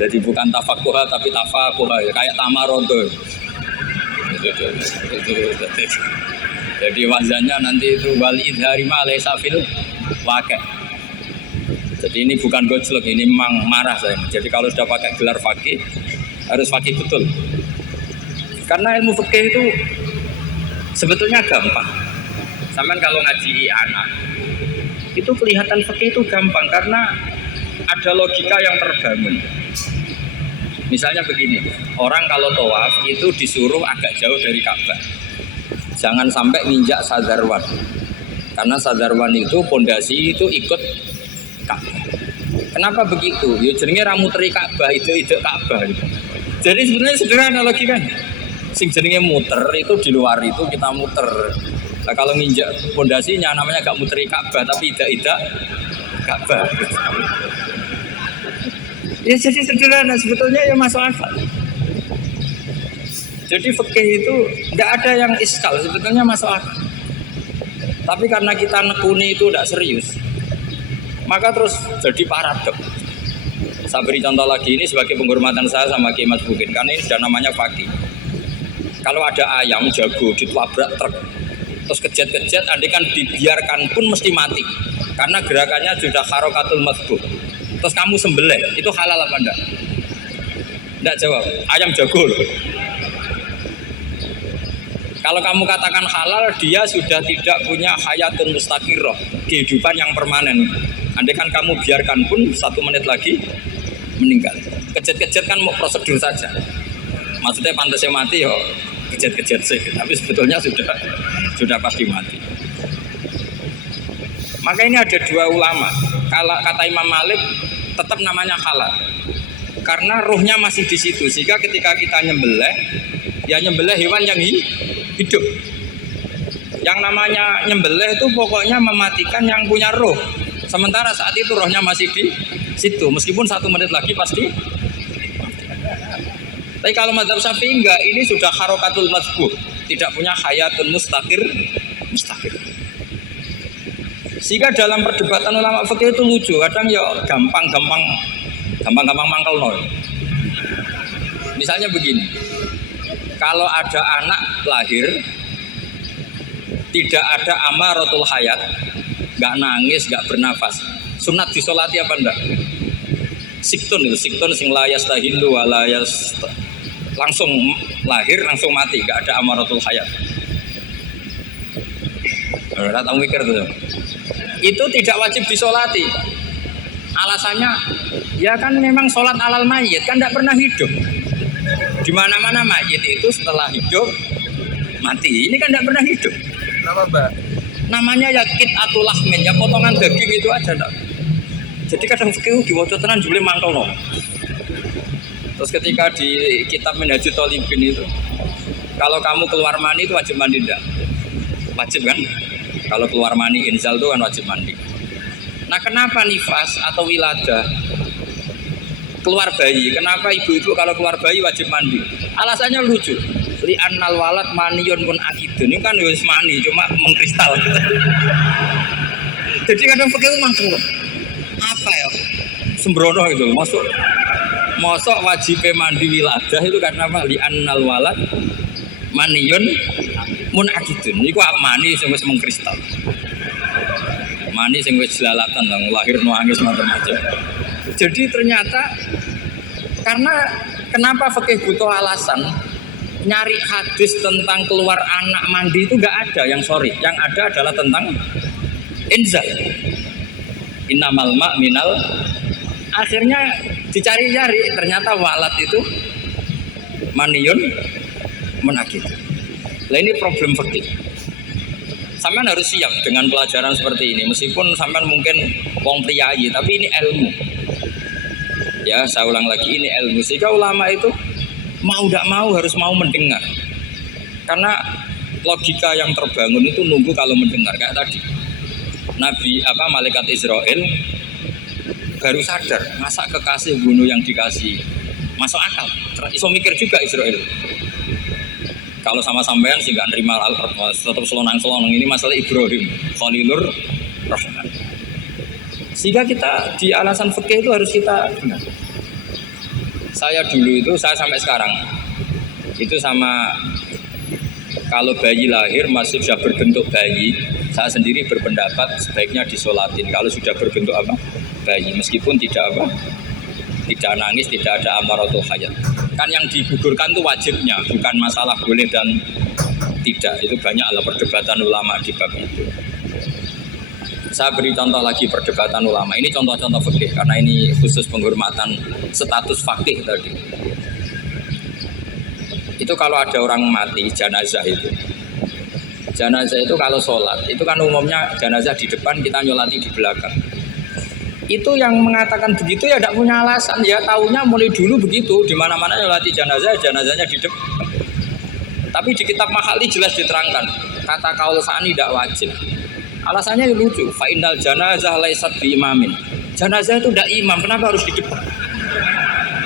Jadi bukan tafakuha tapi tafakuha, kayak tamarodo. Jadi wazannya nanti itu wal idhari ma laysa fil waqi'. Jadi ini bukan gojlok, ini memang marah saya. Jadi kalau sudah pakai gelar faqih harus faqih betul. Karena ilmu fikih itu sebetulnya gampang. Sampai kalau ngaji anak itu kelihatan fikih itu gampang karena ada logika yang terbangun. Misalnya begini, orang kalau tawaf itu disuruh agak jauh dari Ka'bah. Jangan sampai nginjak sadarwan. Karena sadarwan itu pondasi itu ikut Ka'bah. Kenapa begitu? Ya jenenge ra muteri Ka'bah, itu Ka'bah. Jadi sebenarnya sederhana logikanya. Sing jenenge muter itu di luar itu kita muter. Nah, kalau nginjak pondasinya namanya gak muteri Ka'bah tapi tidak Ka'bah. Ya jadi sederhana sebetulnya ya masuk akal. Jadi fikih itu tidak ada yang iskal, sebetulnya masuk akal. Tapi karena kita nekuni itu tidak serius, maka terus jadi paradok. Saya beri contoh lagi ini sebagai penghormatan saya sama Kiai Mas Bukin, karena ini sudah namanya faqih. Kalau ada ayam jago ditabrak truk, terus kejet-kejet, andikan dibiarkan pun mesti mati, karena gerakannya sudah harokatul madbuh. Terus kamu sembelih, itu halal apa enggak? Enggak jawab, ayam jago loh. Kalau kamu katakan halal, dia sudah tidak punya hayatun mustaqirah, kehidupan yang permanen. Andai kan kamu biarkan pun 1 menit lagi meninggal. Kejet-kejet kan mau prosedur saja. Maksudnya pantasnya mati ya kejet-kejet sih, tapi sebetulnya sudah pasti mati. Maka ini ada 2 ulama. Kalau kata Imam Malik tetap namanya halal karena ruhnya masih di situ, sehingga ketika kita nyembelih ya nyembelih hewan yang hidup. Yang namanya nyembelih itu pokoknya mematikan yang punya ruh, sementara saat itu rohnya masih di situ, meskipun 1 menit lagi pasti. Tapi kalau mazhab Syafi'i enggak, ini sudah harokatul mazbuh, tidak punya hayatun mustaqir. Sehingga dalam perdebatan ulama fikih itu lucu, kadang ya gampang-gampang mangkel nol. Misalnya begini, kalau ada anak lahir tidak ada amaratul hayat, nggak nangis, nggak bernafas, sunat disolati apa enggak? Siktun sing layas tahilu walayas, langsung lahir langsung mati, nggak ada amaratul hayat. Ora tahu mikir tuh. Itu tidak wajib disolati. Alasannya, ya kan memang sholat alal mayit kan tidak pernah hidup. Di mana-mana mayit itu setelah hidup mati. Ini kan tidak pernah hidup. Kenapa, Mbak? Namanya ya qit'atul lahmin, ya potongan daging itu aja tak. Jadi kadang fikih diwaca tenan jebule mangkel no. Terus ketika di kitab Minhajul Thalibin itu, kalau kamu keluar mani itu wajib mandi enggak? Wajib kan? Kalau keluar mani inzal itu kan wajib mandi. Nah kenapa nifas atau wiladah keluar bayi? Kenapa ibu itu kalau keluar bayi wajib mandi? Alasannya lucu. Li'annal walad maniyun pun akidun. Ini kan wis mani cuma mengkristal. Jadi kadang fikih mangkel. Apa ya? Sembrono itu. Masuk wajib mandi wiladah itu karena apa? Li'annal walad maniyun munakidun. Iku mani sing wis mengkristal. Mani sing wis jelalatan lah lahir nangis macam-macam. Jadi ternyata karena kenapa fikih butuh alasan nyari hadis tentang keluar anak mandi itu enggak ada yang sorry. Yang ada adalah tentang inzal. Innamal ma' minal. Akhirnya dicari-cari ternyata walad itu maniyun munakidun. Nah ini problem fikih. Sampean harus siap dengan pelajaran seperti ini. Meskipun sampean mungkin wong priayi, tapi ini ilmu. Ya, saya ulang lagi ini ilmu. Sehingga ulama itu mau tidak mau harus mau mendengar. Karena logika yang terbangun itu nunggu kalau mendengar kayak tadi. Nabi malaikat Israel baru sadar, masa kekasih bunuh yang dikasih. Masuk akal. Iso mikir juga Israel. Kalau sama sampean sih nggak nerima tetap selonang-selonang ini masalah Ibrahim Khalilur Rahman. Sehingga kita di alasan fikih itu harus kita dengar. Saya dulu itu saya sampai sekarang itu sama kalau bayi lahir masih sudah berbentuk bayi, saya sendiri berpendapat sebaiknya disolatin kalau sudah berbentuk bayi meskipun tidak tidak nangis, tidak ada amaratul hayat. Kan yang digugurkan itu wajibnya, bukan masalah boleh dan tidak. Itu banyaklah perdebatan ulama di bab itu. Saya beri contoh lagi perdebatan ulama. Ini contoh-contoh fikih karena ini khusus penghormatan status fakih tadi. Itu kalau ada orang mati jenazah itu. Jenazah itu kalau sholat, itu kan umumnya jenazah di depan, kita nyolati di belakang. Itu yang mengatakan begitu ya tidak punya alasan, ya taunya mulai dulu begitu, di mana-mana nyolati jenazahnya di depan. Tapi di kitab Mahali jelas diterangkan kata kaul sa'ani tidak wajib. Alasannya lucu, fa innal janazah laisat bi imamin. Jenazah itu tidak imam, kenapa harus di depan?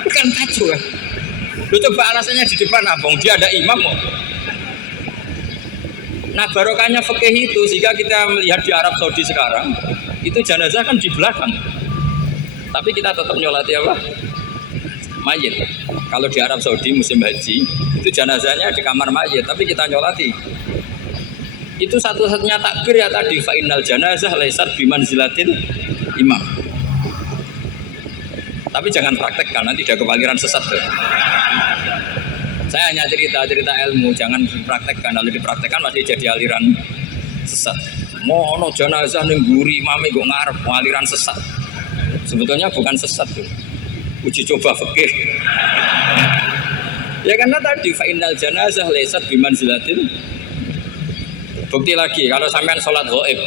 Bukan kacau kan? Lu coba alasannya di depan abang, dia ada imam kok. Nah barokahnya fikih itu sehingga kita melihat di Arab Saudi sekarang itu jenazah kan di belakang, tapi kita tetap nyolati apa? Mayit. Kalau di Arab Saudi musim haji itu jenazahnya di kamar mayit, tapi kita nyolati. Itu satu-satunya takbir ya tadi fa innal janazah laisat bimanzilatil imam. Tapi jangan praktekkan, nanti tidak kepangiran sesat tuh. Saya hanya cerita ilmu, jangan dipraktekkan. Kalau dipraktekkan masih jadi aliran sesat. Mono jenazah ning mburi imame kok ngarep aliran sesat. Sebetulnya bukan sesat tuh. Uji coba fikih. Ya karena tadi fa innal janazah laisat bimanzilatil. Bukti lagi kalau sampean sholat ghaib.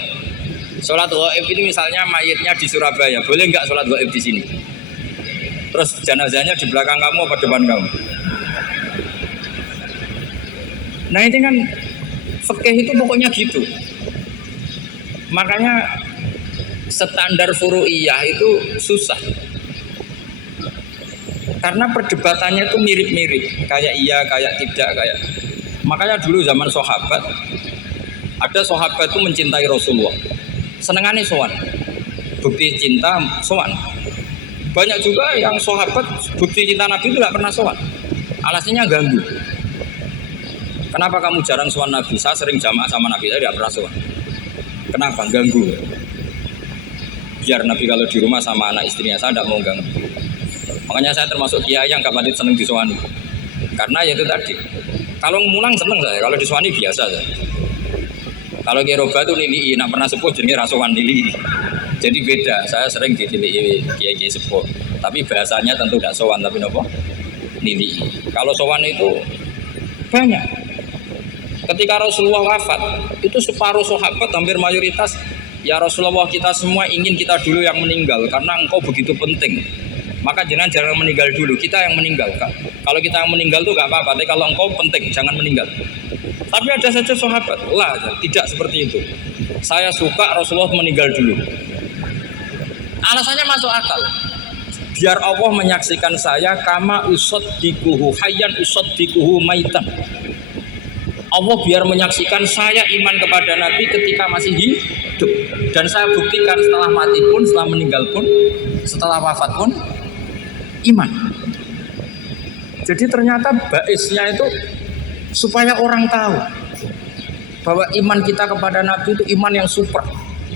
Sholat ghaib itu misalnya mayitnya di Surabaya, boleh nggak sholat ghaib di sini? Terus jenazahnya di belakang kamu apa depan kamu? Nah ini kan fikih itu pokoknya gitu. Makanya standar furu'iyah itu susah. Karena perdebatannya itu mirip-mirip, kayak iya, kayak tidak, kayak. Makanya dulu zaman sahabat, ada sahabat itu mencintai Rasulullah, senengannya sowan, bukti cinta sowan. Banyak juga yang sahabat bukti cinta Nabi itu nggak pernah sowan, alasannya ganggu. Kenapa kamu jarang sowan Nabi? Saya sering jamaah sama Nabi, saya tidak pernah sowan. Kenapa? Ganggu. Biar Nabi kalau di rumah sama anak istrinya, saya tidak mau ganggu. Makanya saya termasuk kiai yang gak pati seneng disowani. Karena ya itu tadi. Kalau mulang seneng saya, kalau disowani biasa saya. Kalau kiroba itu nilai, nak pernah sepuh jadi rasuan nilai. Jadi beda. Saya sering ditilai kiai sepuh. Tapi bahasanya tentu tidak sowan, tapi nopo nilai. Kalau sowan itu banyak. Ketika Rasulullah wafat, itu separuh sahabat hampir mayoritas, ya Rasulullah kita semua ingin kita dulu yang meninggal karena engkau begitu penting. Maka jangan meninggal dulu, kita yang meninggal. Kalau kita yang meninggal itu gak apa-apa, tapi kalau engkau penting jangan meninggal. Tapi ada saja sahabat, lah tidak seperti itu. Saya suka Rasulullah meninggal dulu. Alasannya masuk akal. Biar Allah menyaksikan saya kama usaddikuhu hayyan usaddikuhu maitan. Allah biar menyaksikan saya iman kepada Nabi ketika masih hidup, dan saya buktikan setelah mati pun, setelah meninggal pun, setelah wafat pun iman. Jadi ternyata baisnya itu supaya orang tahu bahwa iman kita kepada Nabi itu iman yang super.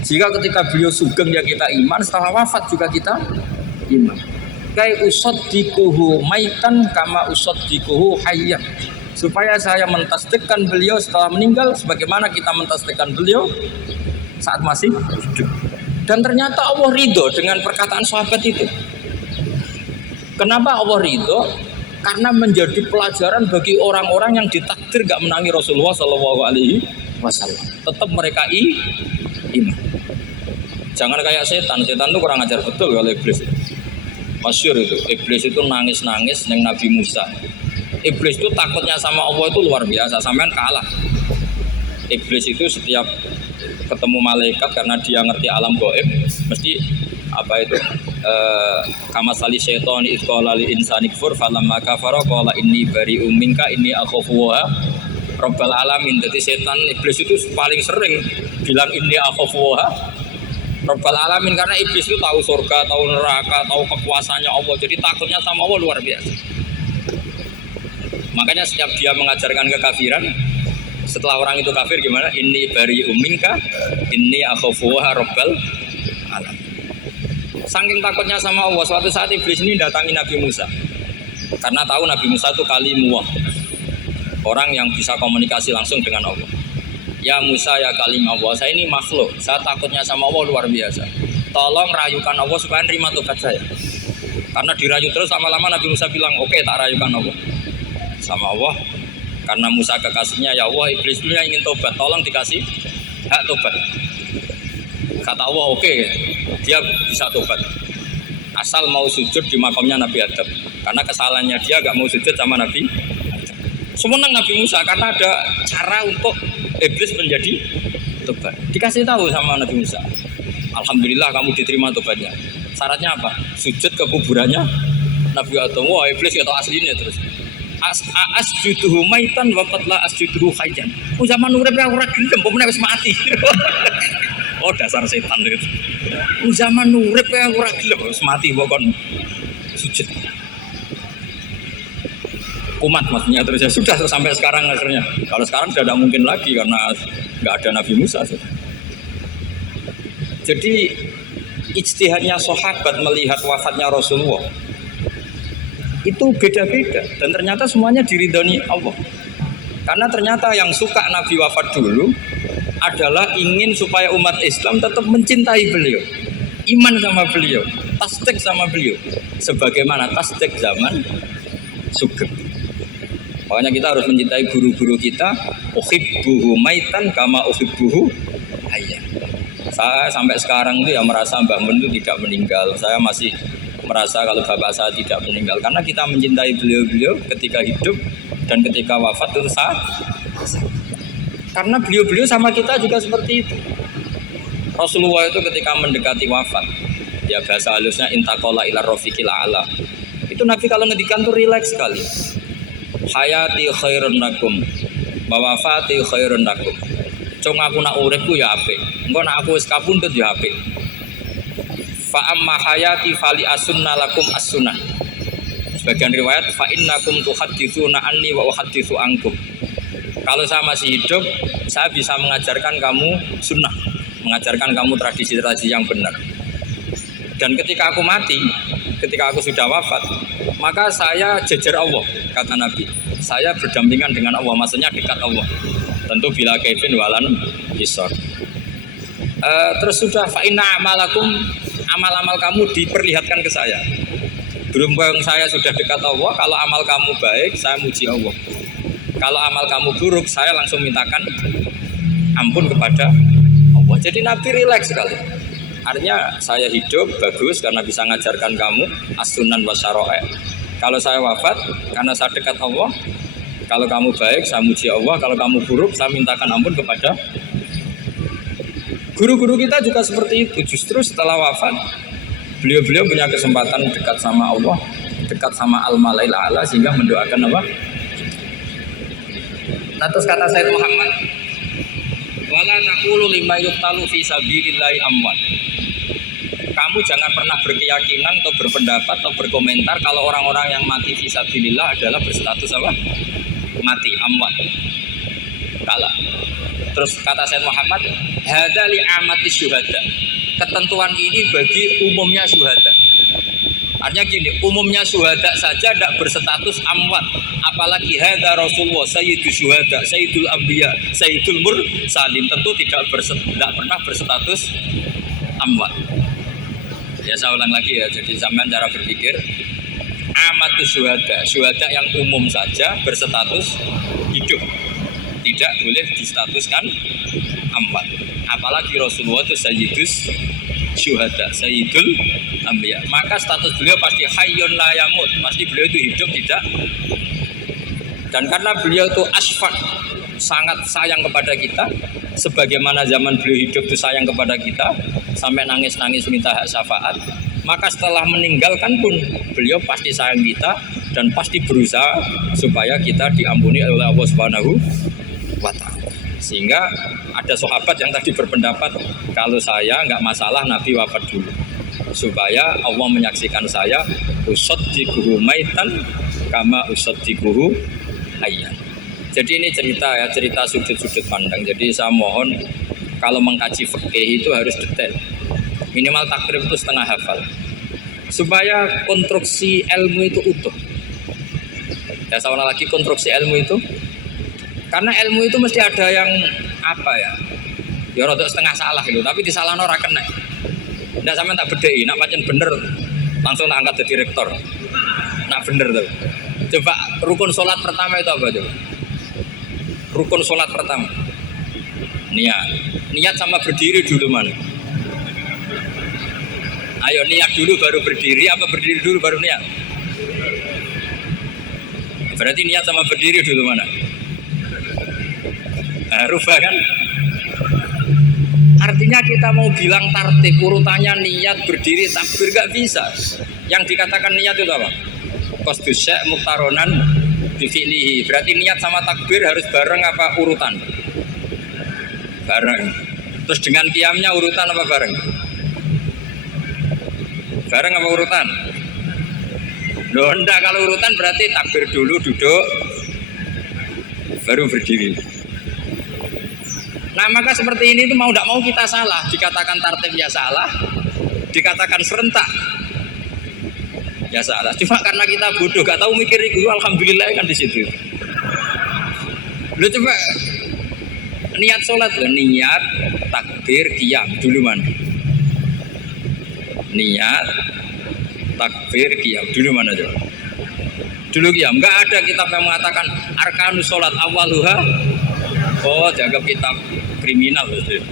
Jika ketika beliau sugeng ya kita iman, setelah wafat juga kita iman. Kayak usaddikuhu maitan kama usaddikuhu hayyan. Supaya saya mentasdikkan beliau setelah meninggal sebagaimana kita mentasdikkan beliau saat masih hidup. Dan ternyata Allah ridho dengan perkataan sahabat itu. Kenapa Allah ridho? Karena menjadi pelajaran bagi orang-orang yang ditakdir gak menangi Rasulullah SAW. Tetap mereka iman. Jangan kayak setan itu kurang ajar betul kalau iblis. Masyhur itu, iblis itu nangis-nangis neng Nabi Musa. Iblis itu takutnya sama Allah itu luar biasa, sampean kalah. Iblis itu setiap ketemu malaikat karena dia ngerti alam gaib, mesti apa itu kama sali syaiton itqala lil insani kfur falamma kafara qala inni bari'um minka inni akhafu wa rabbal alamin. Jadi setan iblis itu paling sering bilang inni akhafu wa rabbal alamin, karena iblis itu tahu surga, tahu neraka, tahu kekuasaannya Allah. Jadi takutnya sama Allah luar biasa. Makanya setiap dia mengajarkan kekafiran, setelah orang itu kafir gimana? Inni bari'um minka inni akhafu wa rabbal alamin. Saking takutnya sama Allah, suatu saat iblis ini datangi Nabi Musa. Karena tahu Nabi Musa itu kalimullah, orang yang bisa komunikasi langsung dengan Allah. Ya Musa ya kalimullah, saya ini makhluk, saya takutnya sama Allah luar biasa. Tolong rayukan Allah supaya nerima tobat saya. Karena dirayu terus lama-lama Nabi Musa bilang, oke, tak rayukan Allah sama Allah. Karena Musa kekasihnya, ya Allah, iblis dulu yang ingin tobat, tolong dikasih hak tobat. Kata Allah, oke, dia bisa tobat asal mau sujud di makamnya Nabi Adam. Karena kesalahannya dia gak mau sujud sama Nabi Adam. Semenang Nabi Musa karena ada cara untuk iblis menjadi tobat. Dikasih tahu sama Nabi Musa, alhamdulillah kamu diterima tobatnya. Syaratnya apa? Sujud ke kuburannya Nabi Adam. Wah, iblis ya tahu aslinya terus. Asjuduhu maitan wa qatla asjuduhu hayyan. Zaman urip ora gelem, pomene wis mati. Oh, dasar setan itu. Zaman urip ora gelem, wis mati kok kon sujud. Umat maksudnya terus ya sudah sampai sekarang akhirnya. Kalau sekarang sudah tidak mungkin lagi karena nggak ada Nabi Musa. Jadi ijtihadnya sahabat melihat wafatnya Rasulullah itu beda-beda, dan ternyata semuanya diridhoni Allah. Karena ternyata yang suka Nabi wafat dulu adalah ingin supaya umat Islam tetap mencintai beliau, iman sama beliau, tasdik sama beliau, sebagaimana tasdik zaman Sugeng. Makanya kita harus mencintai guru-guru kita. Uhibbuhu maitan kama uhibbuhu hayyan. Saya sampai sekarang itu ya merasa Mbah Mun itu tidak meninggal. Saya masih merasa kalau bapak saya tidak meninggal, karena kita mencintai beliau-beliau ketika hidup dan ketika wafat itu sah. Karena beliau-beliau sama kita juga seperti itu. Rasulullah itu ketika mendekati wafat, ya bahasa halusnya intaqala ila rafiqil a'la. Itu Nabi kalau ngendikan tuh rileks sekali. Hayati khairun lakum wa wafati khairun lakum. Cung aku nak uripku ya apik. Engko nak aku wis kapundhut ya apik. Fa amma hayati fali asunna lakum as-sunnah. Sebagian riwayat fa innakum tuhadditsuna anni wa uhadditsu ankum. Kalau saya masih hidup, saya bisa mengajarkan kamu sunnah, mengajarkan kamu tradisi-tradisi yang benar. Dan ketika aku mati, ketika aku sudah wafat, maka saya jejer Allah, kata Nabi. Saya berdampingan dengan Allah, maksudnya dekat Allah. Tentu bila kaifin walan hisor. Terus sudah fa inna amalakum, amal-amal kamu diperlihatkan ke saya. Berhubung saya sudah dekat Allah, kalau amal kamu baik, saya muji Allah. Kalau amal kamu buruk, saya langsung mintakan ampun kepada Allah. Jadi Nabi rileks sekali. Artinya saya hidup bagus karena bisa mengajarkan kamu as-sunan wa syara'i. Kalau saya wafat karena saya dekat Allah. Kalau kamu baik, saya muji Allah. Kalau kamu buruk, saya mintakan ampun kepada. Guru-guru kita juga seperti itu. Justru setelah wafat, beliau-beliau punya kesempatan dekat sama Allah, dekat sama Al-Malail A'la, sehingga mendoakan apa? Nah, terus kata Sayyid Muhammad, wala naqulu lima yuqtalu fi sabilillahi amwat. Kamu jangan pernah berkeyakinan atau berpendapat atau berkomentar kalau orang-orang yang mati fi sabilillah adalah berstatus apa? Mati, amwat. Kalah. Terus kata Sayyid Muhammad, hadza li amati syuhada. Ketentuan ini bagi umumnya syuhada. Artinya gini, umumnya syuhada saja tidak berstatus amwat. Apalagi hadza Rasulullah sayyidul syuhada, sayyidul anbiya, sayyidul mursalin, tentu tidak pernah berstatus amwat. Ya saya ulang lagi ya, jadi sampean cara berpikir amatus syuhada, syuhada yang umum saja berstatus hidup, tidak boleh distatuskan amwat. Apalagi Rasulullah itu sayyidus syuhada, sayyidul anbiya. Maka status beliau pasti hayyun la yamut, pasti beliau itu hidup tidak. Dan karena beliau itu asfaq, sangat sayang kepada kita, sebagaimana zaman beliau hidup itu sayang kepada kita, sampai nangis-nangis minta hak syafaat, maka setelah meninggalkan pun beliau pasti sayang kita dan pasti berusaha supaya kita diampuni oleh Allah Subhanahu wa ta'ala. Sehingga ada sahabat yang tadi berpendapat, kalau saya nggak masalah Nabi wafat dulu, supaya Allah menyaksikan saya usaddiquhu maitan kama usaddiquhu hayyan. Jadi ini cerita ya, cerita sudut-sudut pandang. Jadi saya mohon kalau mengkaji fikih itu harus detail. Minimal takrib itu setengah hafal. Supaya konstruksi ilmu itu utuh. Ya saya ulang lagi, konstruksi ilmu itu. Karena ilmu itu mesti ada yang apa ya? Ya rada setengah salah gitu, tapi disalahno ora kena. Ndak sampean tak bedheki, nak pancen bener langsung tak angkat jadi rektor. Nak bener tuh. Coba rukun sholat pertama itu apa coba? Rukun sholat pertama. Niat sama berdiri dulu mana? Ayo niat dulu baru berdiri, apa berdiri dulu baru niat? Berarti niat sama berdiri dulu mana? Rubah kan? Artinya kita mau bilang tartib urutannya niat, berdiri, takbir gak bisa. Yang dikatakan niat itu apa? Qasdus syai' muqtaronan bifi'lihi. Berarti niat sama takbir harus bareng apa urutan? Bareng. Terus dengan qiyamnya urutan apa bareng? Bareng apa urutan? Loh enggak, kalau urutan berarti takbir dulu, duduk, baru berdiri. Nah maka seperti ini tuh mau tidak mau kita salah. Dikatakan tartib ya salah, dikatakan serentak ya salah. Cuma karena kita bodoh, gak tahu mikir itu, alhamdulillah kan di situ. Lu coba niat sholat, niat takbir qiyam dulu mana? Niat takbir qiyam dulu mana coba? Dulu qiyam. Enggak ada kitab yang mengatakan arkanus sholat awaluha. Oh, jaga kitab kriminal itu.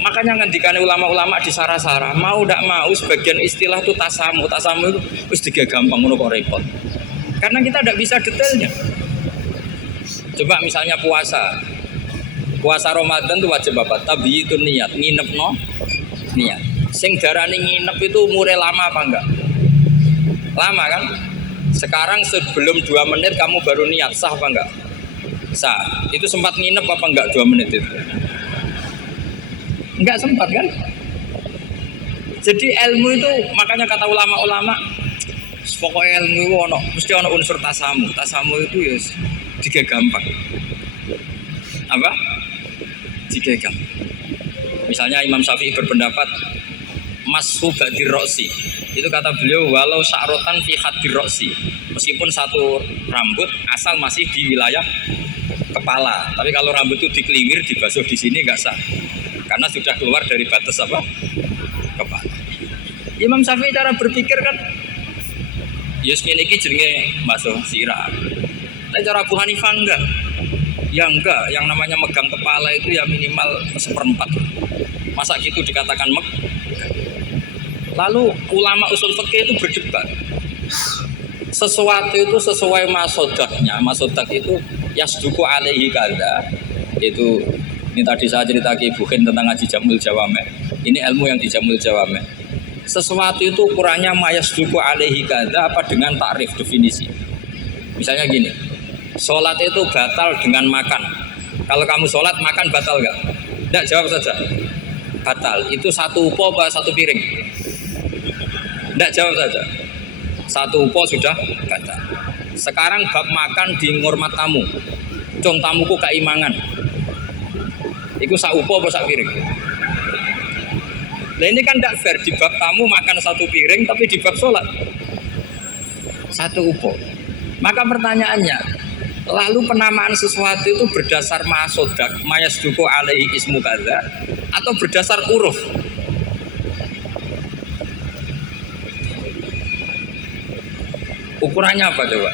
Makanya ngendikane ulama-ulama di sarah-sarah, mau ndak mau sebagian istilah itu tasamu itu wis digawe gampang ngono kok repot. Karena kita ndak bisa detailnya. Coba misalnya puasa. Puasa Ramadan itu wajib apa? Tabiitun niat, nginepno niat. Sing darani nginep itu umure lama apa enggak? Lama kan? Sekarang sebelum 2 menit kamu baru niat, sah apa enggak? Sah. Itu sempat nginep apa enggak 2 menit itu? Enggak sempat kan? Jadi ilmu itu makanya kata ulama-ulama pokoknya ilmu itu mesti ono unsur tasamu. Tasamu itu ya tiga gampang. Apa? Tiga gampang. Misalnya Imam Syafi'i berpendapat mashu badir roksi. Itu kata beliau walau sya'rotan fi hadir roksi. Meskipun satu rambut asal masih di wilayah kepala. Tapi kalau rambut itu dikeliwir, dibasuh di sini enggak sah. Karena sudah keluar dari batas apa? Kepala. Imam Syafi'i cara berpikir kan ya ngene iki jenenge basuh sirah. Nah cara Abu Hanifah enggak. Ya enggak, yang namanya megang kepala itu ya minimal 1/4. Masa gitu dikatakan Lalu ulama usul fikih itu berdebat. Sesuatu itu sesuai masodaknya. Masodak itu yasduku alaihi kada. Itu ini tadi saya cerita ke Ibu Khin tentang ngaji Jamul Jawame. Ini ilmu yang di Jamul Jawame. Sesuatu itu ukurannya mayasduku alaihi kada apa dengan takrif definisi. Misalnya gini, sholat itu batal dengan makan. Kalau kamu sholat makan batal nggak? Nggak, jawab saja. Batal. Itu satu upo apa satu piring? Nggak, jawab saja. Satu upo sudah batal. Sekarang bab makan di ngurmat tamu. Cung tamuku keimangan. Iku sak upo apa sak piring? Nah ini kan tidak fair, di bab tamu makan satu piring tapi di bab sholat satu upo. Maka pertanyaannya, lalu penamaan sesuatu itu berdasar masodak mayasduku alaihi ismu kadza atau berdasar uruf? Ukurannya apa coba?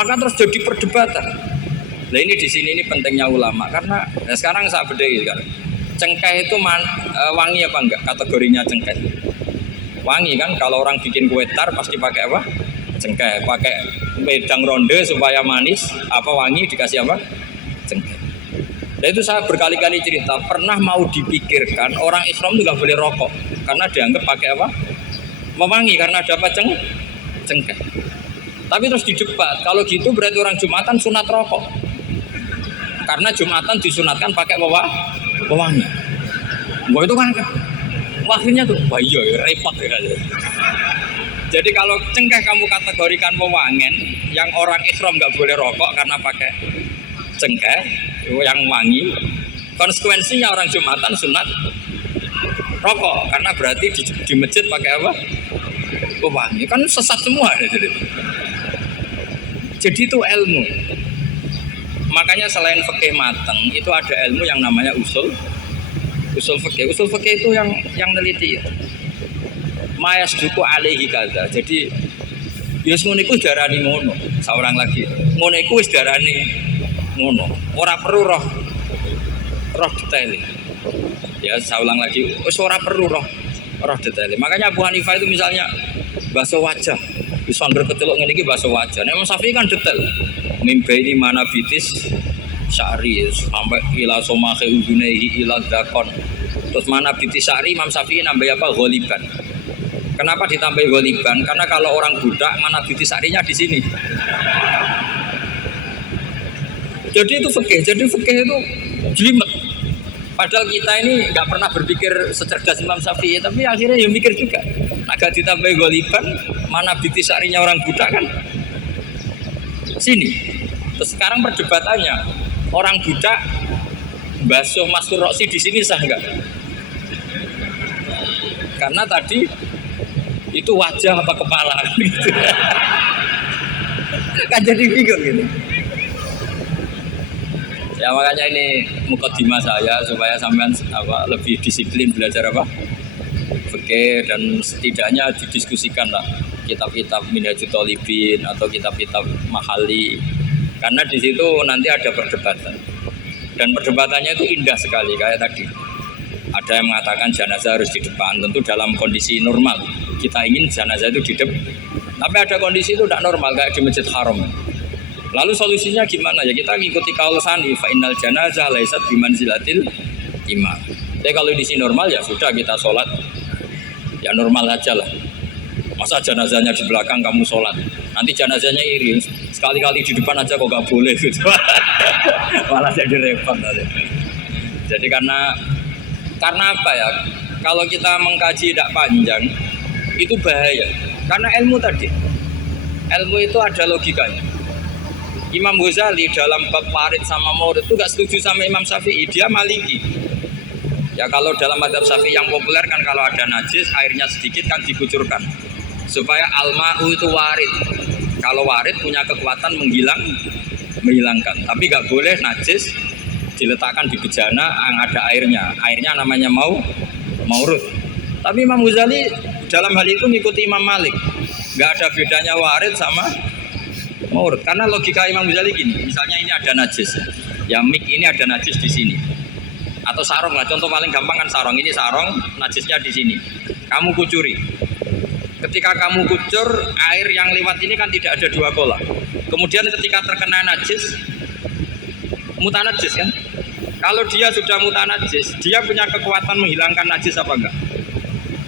Maka terus jadi perdebatan. Nah ini di sini ini pentingnya ulama karena sekarang saya bedai kan. Cengkeh itu wangi apa enggak? Kategorinya cengkeh. Wangi kan, kalau orang bikin kue tar pasti pakai apa? Cengkeh. Pakai wedang ronde supaya manis, apa wangi dikasih apa? Cengkeh. Nah itu saya berkali-kali cerita, pernah mau dipikirkan orang Islam itu nggak boleh rokok karena dianggap pakai apa? Mewangi karena ada apa? Cengkeh. Tapi terus didebat, kalau gitu berarti orang Jumatan sunat rokok. Karena Jumatan disunatkan pakai pewangi. Wah itu kan wakilnya tuh, wah iya repot ya. Jadi kalau cengkeh kamu kategorikan pewangen, yang orang Islam nggak boleh rokok karena pakai cengkeh yang wangi. Konsekuensinya orang Jumatan sunat rokok karena berarti di masjid pakai apa? Pewangi. Kan sesat semua. Jadi itu ilmu. Makanya selain fikih mateng itu ada ilmu yang namanya usul fikih. Usul fikih itu yang neliti mayasduku alaihi kadza. Jadi yus ngono iku darani ngono. Seorang lagi ngono iku wis darani ngono. Ora perlu roh detail. Ya saya ulang lagi, wis ora perlu roh detail. Makanya Abu Hanifah itu misalnya basuh wajah, wis angger kecelok ngene iki basuh wajah. Nek Syafi'i kan detail. Mimbaini mana bitis syari sampai ila somahe ujunehi ila dakon. Terus mana bitis syari Imam Syafi'i nambah apa? Ghaliban. Kenapa ditambah ghaliban? Karena kalau orang budak mana bitis syarinya di sini. Jadi itu fikih. Jadi fikih itu jelimet. Padahal kita ini nggak pernah berpikir secerdas Imam Syafi'i, tapi akhirnya ya mikir juga. Agak ditambah ghaliban, mana bitis syarinya orang budak kan? Sini. Terus sekarang perdebatannya orang budak basuh maskur roksi di sini sah enggak? Karena tadi itu wajah apa kepala gitu. Kan jadi bingung gitu. Ya makanya ini mukadimah saya supaya sampean lebih disiplin belajar apa? Fikih dan setidaknya didiskusikan lah kitab-kitab Minhajul Thalibin atau kitab-kitab Mahali. Karena di situ nanti ada perdebatan. Dan perdebatannya itu indah sekali kayak tadi. Ada yang mengatakan jenazah harus di depan, tentu dalam kondisi normal. Kita ingin jenazah itu di depan. Tapi ada kondisi itu tidak normal kayak di Masjid Haram. Lalu solusinya gimana? Ya kita ngikuti kaul sani fa innal janazah laisat bimanzilatil imam. Tapi kalau di sini normal ya sudah kita sholat ya normal aja lah. Masa jenazahnya di belakang kamu sholat, nanti jenazahnya iri, sekali-kali di depan aja kok gak boleh gitu. Malah jadi repot nanti. Jadi karena apa ya? Kalau kita mengkaji tidak panjang itu bahaya. Karena ilmu tadi, ilmu itu ada logikanya. Imam Ghazali dalam bab warid sama murid itu gak setuju sama Imam Syafi'i, dia Maliki. Ya kalau dalam mazhab Syafi'i yang populer kan kalau ada najis airnya sedikit kan dikucurkan supaya al-ma'u itu warid. Kalau warid punya kekuatan menghilangkan. Tapi gak boleh najis diletakkan di bejana yang ada airnya. Airnya namanya maurud. Tapi Imam Ghazali dalam hal itu mengikuti Imam Malik. Gak ada bedanya warid sama maurud. Karena logika Imam Ghazali gini, misalnya ini ada najis. Ya mik ini ada najis di sini. Atau sarong lah, contoh paling gampang kan sarong. Ini sarong, najisnya di sini. Kamu kucuri. Ketika kamu kucur, air yang lewat ini kan tidak ada dua kolam. Kemudian ketika terkena najis, mutanajis kan? Kalau dia sudah mutanajis, dia punya kekuatan menghilangkan najis apa enggak?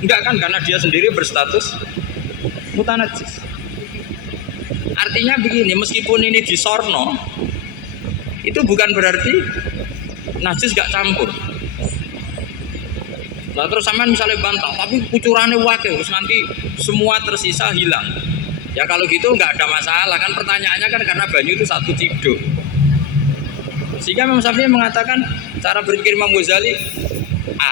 Enggak kan, karena dia sendiri berstatus mutanajis. Artinya begini, meskipun ini disorno, itu bukan berarti najis gak campur. Nah terus sampean misalnya bantah, tapi kucurannya wakil, terus nanti semua tersisa hilang. Ya kalau gitu nggak ada masalah kan, pertanyaannya kan karena banyu itu satu ciduk. Sehingga Imam Syafi'i mengatakan cara berpikir Imam Ghazali,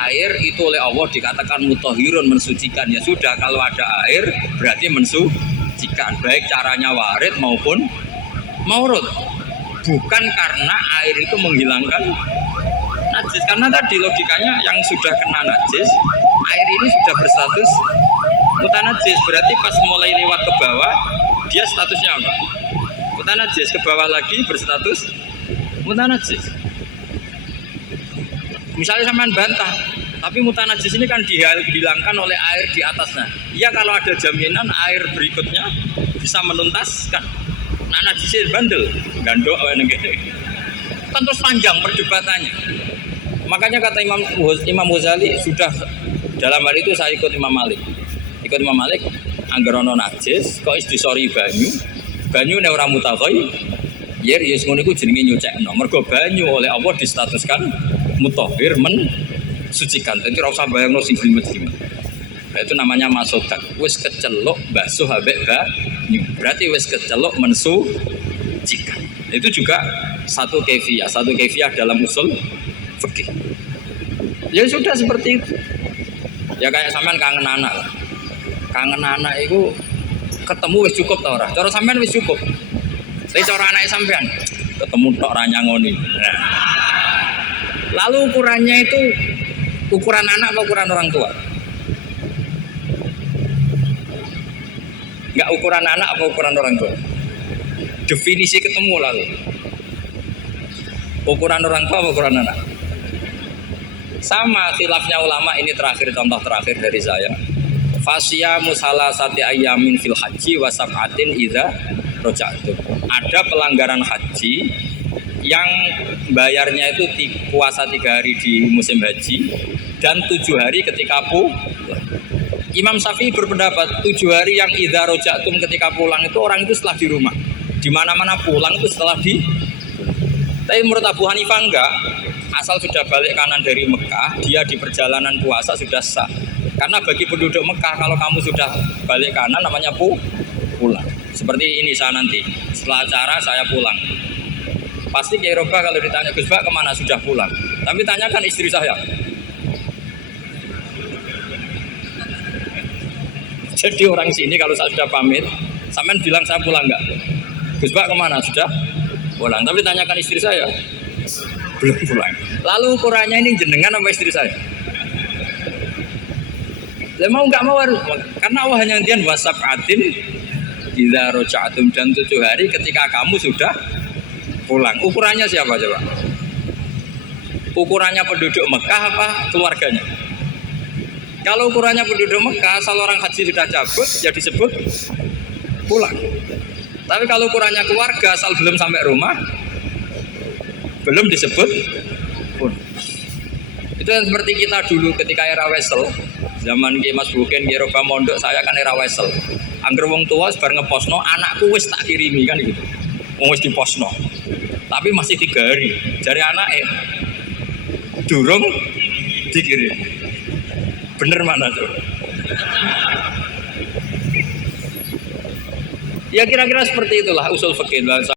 air itu oleh Allah dikatakan mutahhirun, mensucikan. Ya sudah, kalau ada air berarti mensucikan, baik caranya warid maupun maurud. Bukan karena air itu menghilangkan najis, karena tadi logikanya yang sudah kena najis, air ini sudah berstatus mutanajis, berarti pas mulai lewat ke bawah dia statusnya apa? Mutanajis, ke bawah lagi berstatus mutanajis. Misalnya sampean bantah, tapi mutanajis ini kan dihilangkan oleh air di atasnya. Ya kalau ada jaminan air berikutnya bisa menuntaskan. Nah najisnya bandel, gandok kan terus panjang perdebatannya. Makanya kata Imam Ghazali, sudah dalam hal itu saya ikut Imam Malik. Ikut Imam Malik, anggar ono najis, kok disori banyu nek ora mutaghayir, yer yes ngono iku jenenge nyucekno. Mergo banyu oleh Allah distatuskan mutahhir, mensucikan. Dadi ora usah bayangno sing glimet-glimet. Nah, itu namanya masodak. Wis keceluk basuh ambek banyu. Berarti wis keceluk mensucikan. Itu juga satu kefiah dalam usul fikih. Ya sudah seperti itu. Ya kayak sampean kangen anak. Kangen anak itu ketemu wis cukup ta ora? Cara sampean wis cukup. Tapi cara anake sampean ketemu tok ra nyangoni. Nah. Lalu ukurannya itu ukuran anak atau ukuran orang tua? Enggak ukuran anak apa ukuran orang tua? Definisi ketemu lalu. Ukuran orang tua apa ukuran anak? Sama khilafnya ulama, ini terakhir, contoh terakhir dari saya. Fasya musala sati ayamin fil haji wasab'atin idza roja'tum. Ada pelanggaran haji yang bayarnya itu puasa 3 hari di musim haji dan 7 hari ketika pulang. Imam Syafi'i berpendapat 7 hari yang idza roja'tum ketika pulang itu orang itu setelah di rumah. Di mana-mana pulang itu setelah di. Tapi menurut Abu Hanifah enggak. Asal sudah balik kanan dari Mekah, dia di perjalanan puasa sudah sah. Karena bagi penduduk Mekah, kalau kamu sudah balik kanan namanya pulang. Seperti ini saya nanti, setelah acara saya pulang. Pasti ke Eropa kalau ditanya Gus Bak kemana sudah pulang. Tapi tanyakan istri saya. Jadi orang sini kalau saya sudah pamit, sampean bilang saya pulang enggak? Gus Bak kemana sudah pulang. Tapi tanyakan istri saya. Belum pulang. Lalu ukurannya ini jenengan apa istri saya? Mau nggak mau harus, karena Allah hanya ngendian wasab'atin idza roja'tum, dan 7 hari ketika kamu sudah pulang. Ukurannya siapa coba? Ukurannya penduduk Mekah apa keluarganya? Kalau ukurannya penduduk Mekah, asal orang haji sudah cabut ya disebut pulang. Tapi kalau ukurannya keluarga, asal belum sampai rumah belum disebut pun. Itu kan seperti kita dulu ketika era wesel, zaman Ki Mas Bukin, Ki Roba Mondok, saya kan era wesel. Angger wong tua sebar ngeposno, anakku wis tak kirimi kan gitu. Wong wis diposno. Tapi masih 3 hari. Jari anake durung dikirim. Bener mana tuh? Ya kira-kira seperti itulah usul fikih.